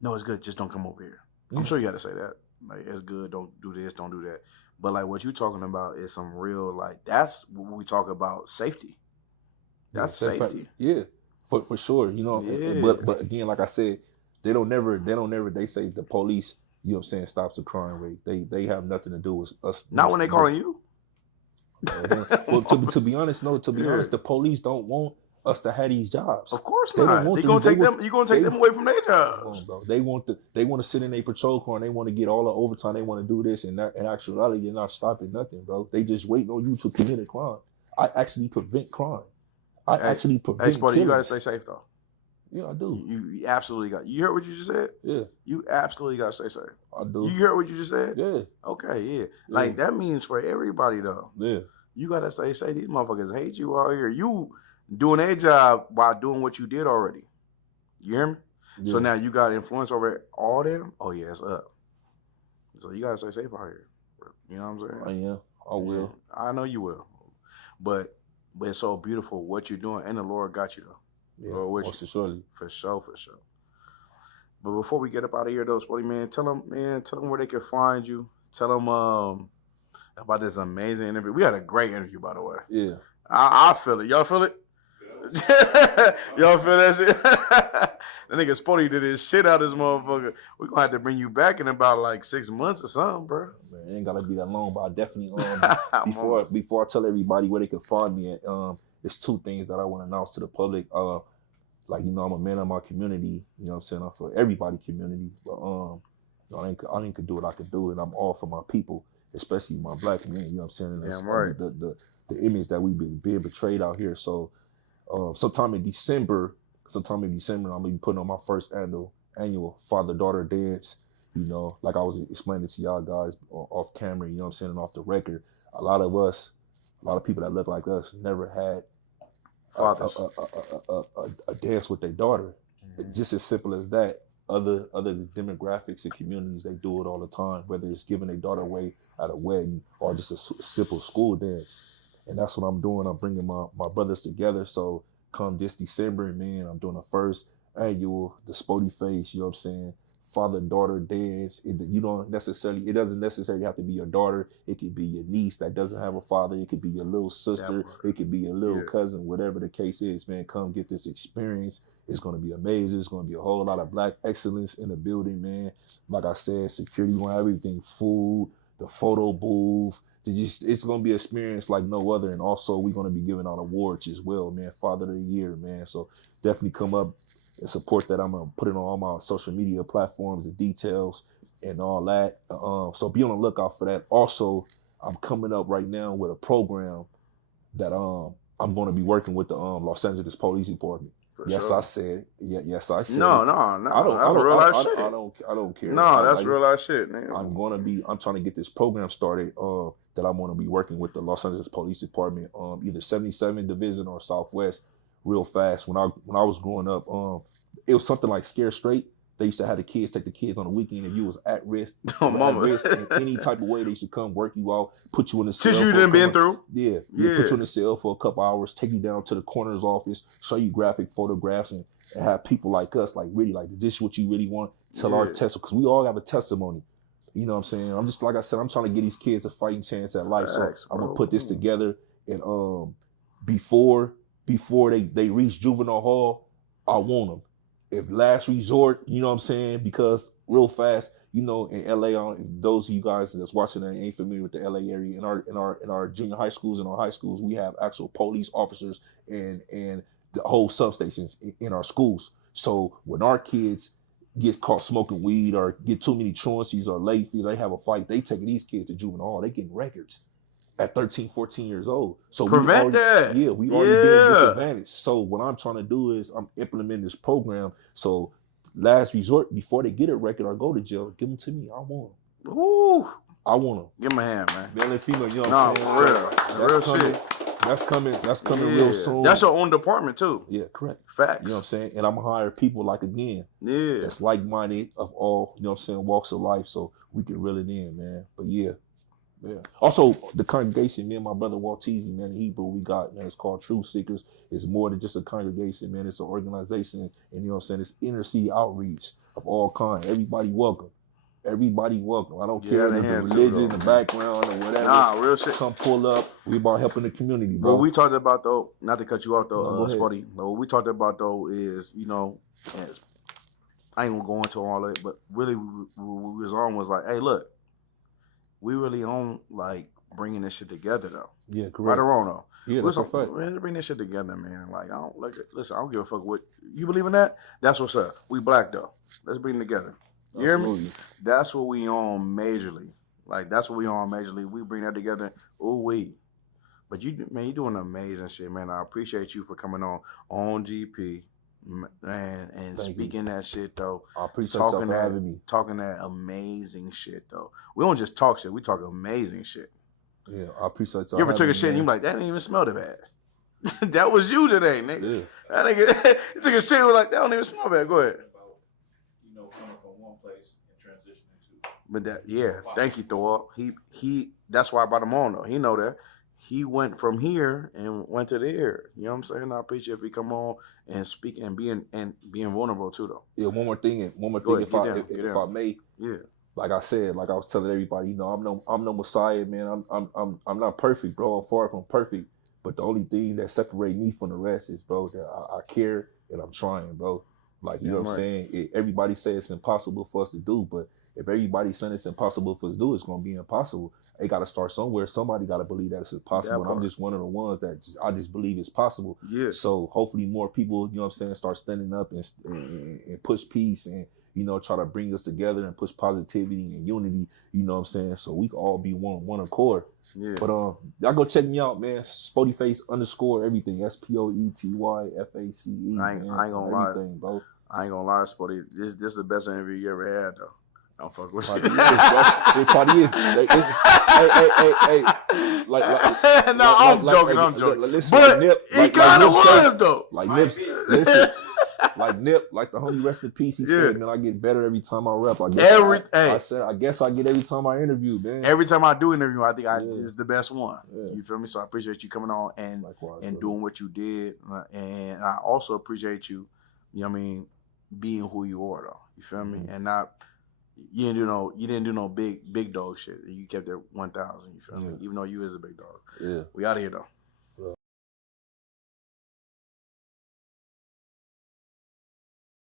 no, it's good. Just don't come over here. Yeah. I'm sure you had to say that. Like, it's good. Don't do this. Don't do that. But like what you talking about is some real, like, that's what we talk about, safety. That's safety. Yeah, for sure. You know, but again, like I said, they say the police, you know what I'm saying, stops the crime rate. They have nothing to do with us. Not when they calling you. Well, to be honest, the police don't want us to have these jobs. Of course not. You're gonna take them away from their jobs. Bro. They want to sit in a patrol car and they want to get all the overtime. They want to do this, and in actuality, they're not stopping nothing, bro. They just waiting on you to commit a crime. I actually prevent crime. I actually prevent. Hey, Spoety, you gotta stay safe though. Yeah, I do. You absolutely got. You heard what you just said? Yeah. You absolutely gotta stay safe. I do. You heard what you just said? Yeah. Okay, yeah. Like that means for everybody though. Yeah. You gotta stay safe. These motherfuckers hate you out here. You doing a job while doing what you did already. You hear me? Yeah. So now you got influence over all them. Oh yeah, it's up. So you gotta stay safe out here. You know what I'm saying? Yeah, I will. I know you will. But it's so beautiful what you're doing, and the Lord got you though. Yeah, Lord with you. Surely. For sure. But before we get up out of here though, Spoety, man, tell them where they can find you. Tell them about this amazing interview. We had a great interview, by the way. Yeah. I feel it. Y'all feel it? Y'all feel that shit? That nigga Spoety did his shit out of this motherfucker. We're gonna have to bring you back in about like 6 months or something, bro. Man, it ain't gotta be that long, but I definitely before I tell everybody where they can find me at, it's 2 things that I want to announce to the public. Like, you know, I'm a man of my community, you know what I'm saying? I'm for everybody community. But I ain't could do what I could do, and I'm all for my people, especially my black men, you know what I'm saying? Damn right. The image that we've been being betrayed out here. So sometime in December, I'm gonna be putting on my first annual father-daughter dance. You know, like I was explaining to y'all guys off camera, you know what I'm saying, and off the record, a lot of people that look like us never had a dance with their daughter. Mm-hmm. Just as simple as that. Other demographics and communities, they do it all the time, whether it's giving their daughter away at a wedding or just a simple school dance. And that's what I'm doing. I'm bringing my brothers together. So come this December, man, I'm doing the first annual, the Spoety Face, you know what I'm saying, father-daughter dance. It doesn't necessarily have to be your daughter. It could be your niece that doesn't have a father. It could be your little sister. It could be your little cousin, whatever the case is, man. Come get this experience. It's going to be amazing. It's going to be a whole lot of black excellence in the building, man. Like I said, security, going to have everything, food, the photo booth. It's going to be an experience like no other. And also, we're going to be giving out awards as well, man. Father of the Year, man. So definitely come up and support that. I'm going to put it on all my social media platforms, the details and all that. So be on the lookout for that. Also, I'm coming up right now with a program that I'm going to be working with the Los Angeles Police Department. Yes, I said. Yeah, yes, I said. No. That's real life shit. I don't care. No, that's real life shit, man. I'm trying to get this program started. That I'm going to be working with the Los Angeles Police Department, either 77 Division or Southwest, real fast. When I was growing up, it was something like Scare Straight. They used to have take the kids on the weekend if you was at risk. In any type of way, they should come work you out, put you in the cell. Since you done been through? Yeah. Put you in the cell for a couple hours, take you down to the coroner's office, show you graphic photographs, and have people like us, like really, like, this is what you really want? Tell our testimony, because we all have a testimony. You know what I'm saying? I'm just, like I said, I'm trying to give these kids a fighting chance at life. So I'm going to put this together. And before they reach juvenile hall, I want them. If last resort, you know what I'm saying? Because real fast, you know, in LA, those of you guys that's watching that ain't familiar with the LA area, in our junior high schools and our high schools, we have actual police officers and the whole substations in our schools. So when our kids get caught smoking weed or get too many truancies or late fees, they have a fight, they taking these kids to juvenile hall. They getting records at 13, 14 years old. So prevent that. Yeah, we already been disadvantaged. So what I'm trying to do is I'm implementing this program. So last resort, before they get a record or go to jail, give them to me. I want them. Ooh. I want them. Give him a hand, man. Male and female, you know what Nah, I'm saying? for real. That's real shit. That's coming real soon. That's your own department too. Yeah, correct. Facts. You know what I'm saying? And I'm gonna hire people like again. Yeah. That's like-minded of all, you know what I'm saying, walks of life, so we can reel it in, man. But yeah. Also, the congregation, me and my brother Waltizi, man, in Hebrew, we got, man, it's called Truth Seekers. It's more than just a congregation, man. It's an organization, and you know what I'm saying? It's inner city outreach of all kinds. Everybody welcome. Everybody welcome. I don't care the religion, the background, or whatever. Nah, real shit. Come pull up. We about helping the community, bro. What we talked about, though, not to cut you off, though, Spoety. What we talked about, though, is, you know, I ain't gonna go into all of it, but really, what we was on was like, hey, look, we really on, like, bringing this shit together, though. Yeah, correct. Right or wrong, though. Yeah, that's a fact. Man, bring this shit together, man. Like, listen, I don't give a fuck what, you believe in that? That's what's up. We black, though. Let's bring it together. You hear me? That's what we on majorly. Like, that's what we on majorly. We bring that together. Ooh, we. But you doing amazing shit, man. I appreciate you for coming on GP, man, and speaking that shit, though. I appreciate you for having me. Talking that amazing shit, though. We don't just talk shit. We talk amazing shit. Yeah, I appreciate you. You ever took a shit and you like, that didn't even smell that bad. That was you today, nigga. Yeah. That nigga, you took a shit and was like, that don't even smell bad. Go ahead. Coming from one place and transitioning to. But that, yeah, thank you, Thor. He. That's why I brought him on, though. He know that. He went from here and went to there. You know what I'm saying? I appreciate if he come on and speak and being vulnerable too, though. Yeah, one more thing, if I may. Yeah. Like I said, like I was telling everybody, you know, I'm no Messiah, man. I'm not perfect, bro. I'm far from perfect. But the only thing that separates me from the rest is, bro, that I care and I'm trying, bro. Like, you know what I'm saying? Everybody say it's impossible for us to do, but if everybody's saying it's impossible for us to do, it's going to be impossible. They got to start somewhere. Somebody got to believe that it's possible. And I'm just one of the ones that I just believe it's possible. Yeah. So hopefully more people, you know what I'm saying, start standing up and push peace and, you know, try to bring us together and push positivity and unity, you know what I'm saying? So we can all be one accord. Yeah. But y'all go check me out, man. Spoety Face _ everything. SPOETYFACE. I ain't gonna lie, bro. I ain't gonna lie, Spoety. This is the best interview you ever had, though. Don't fuck with you. It probably is. Hey. No, I'm joking. Listen, but it kind of was, though. Like Nip, listen. Like Nip, like the homie, rest in peace. He said, "Man, I get better every time I rap." I guess I get every time I interview, man. Every time I do interview, I think it's the best one. Yeah. You feel me? So I appreciate you coming on and doing what you did, and I also appreciate you. You know what I mean? Being who you are, though. You feel me? And not. You didn't do no big dog shit. You kept it 1,000. You feel me? Even though you is a big dog. Yeah. We out of here though.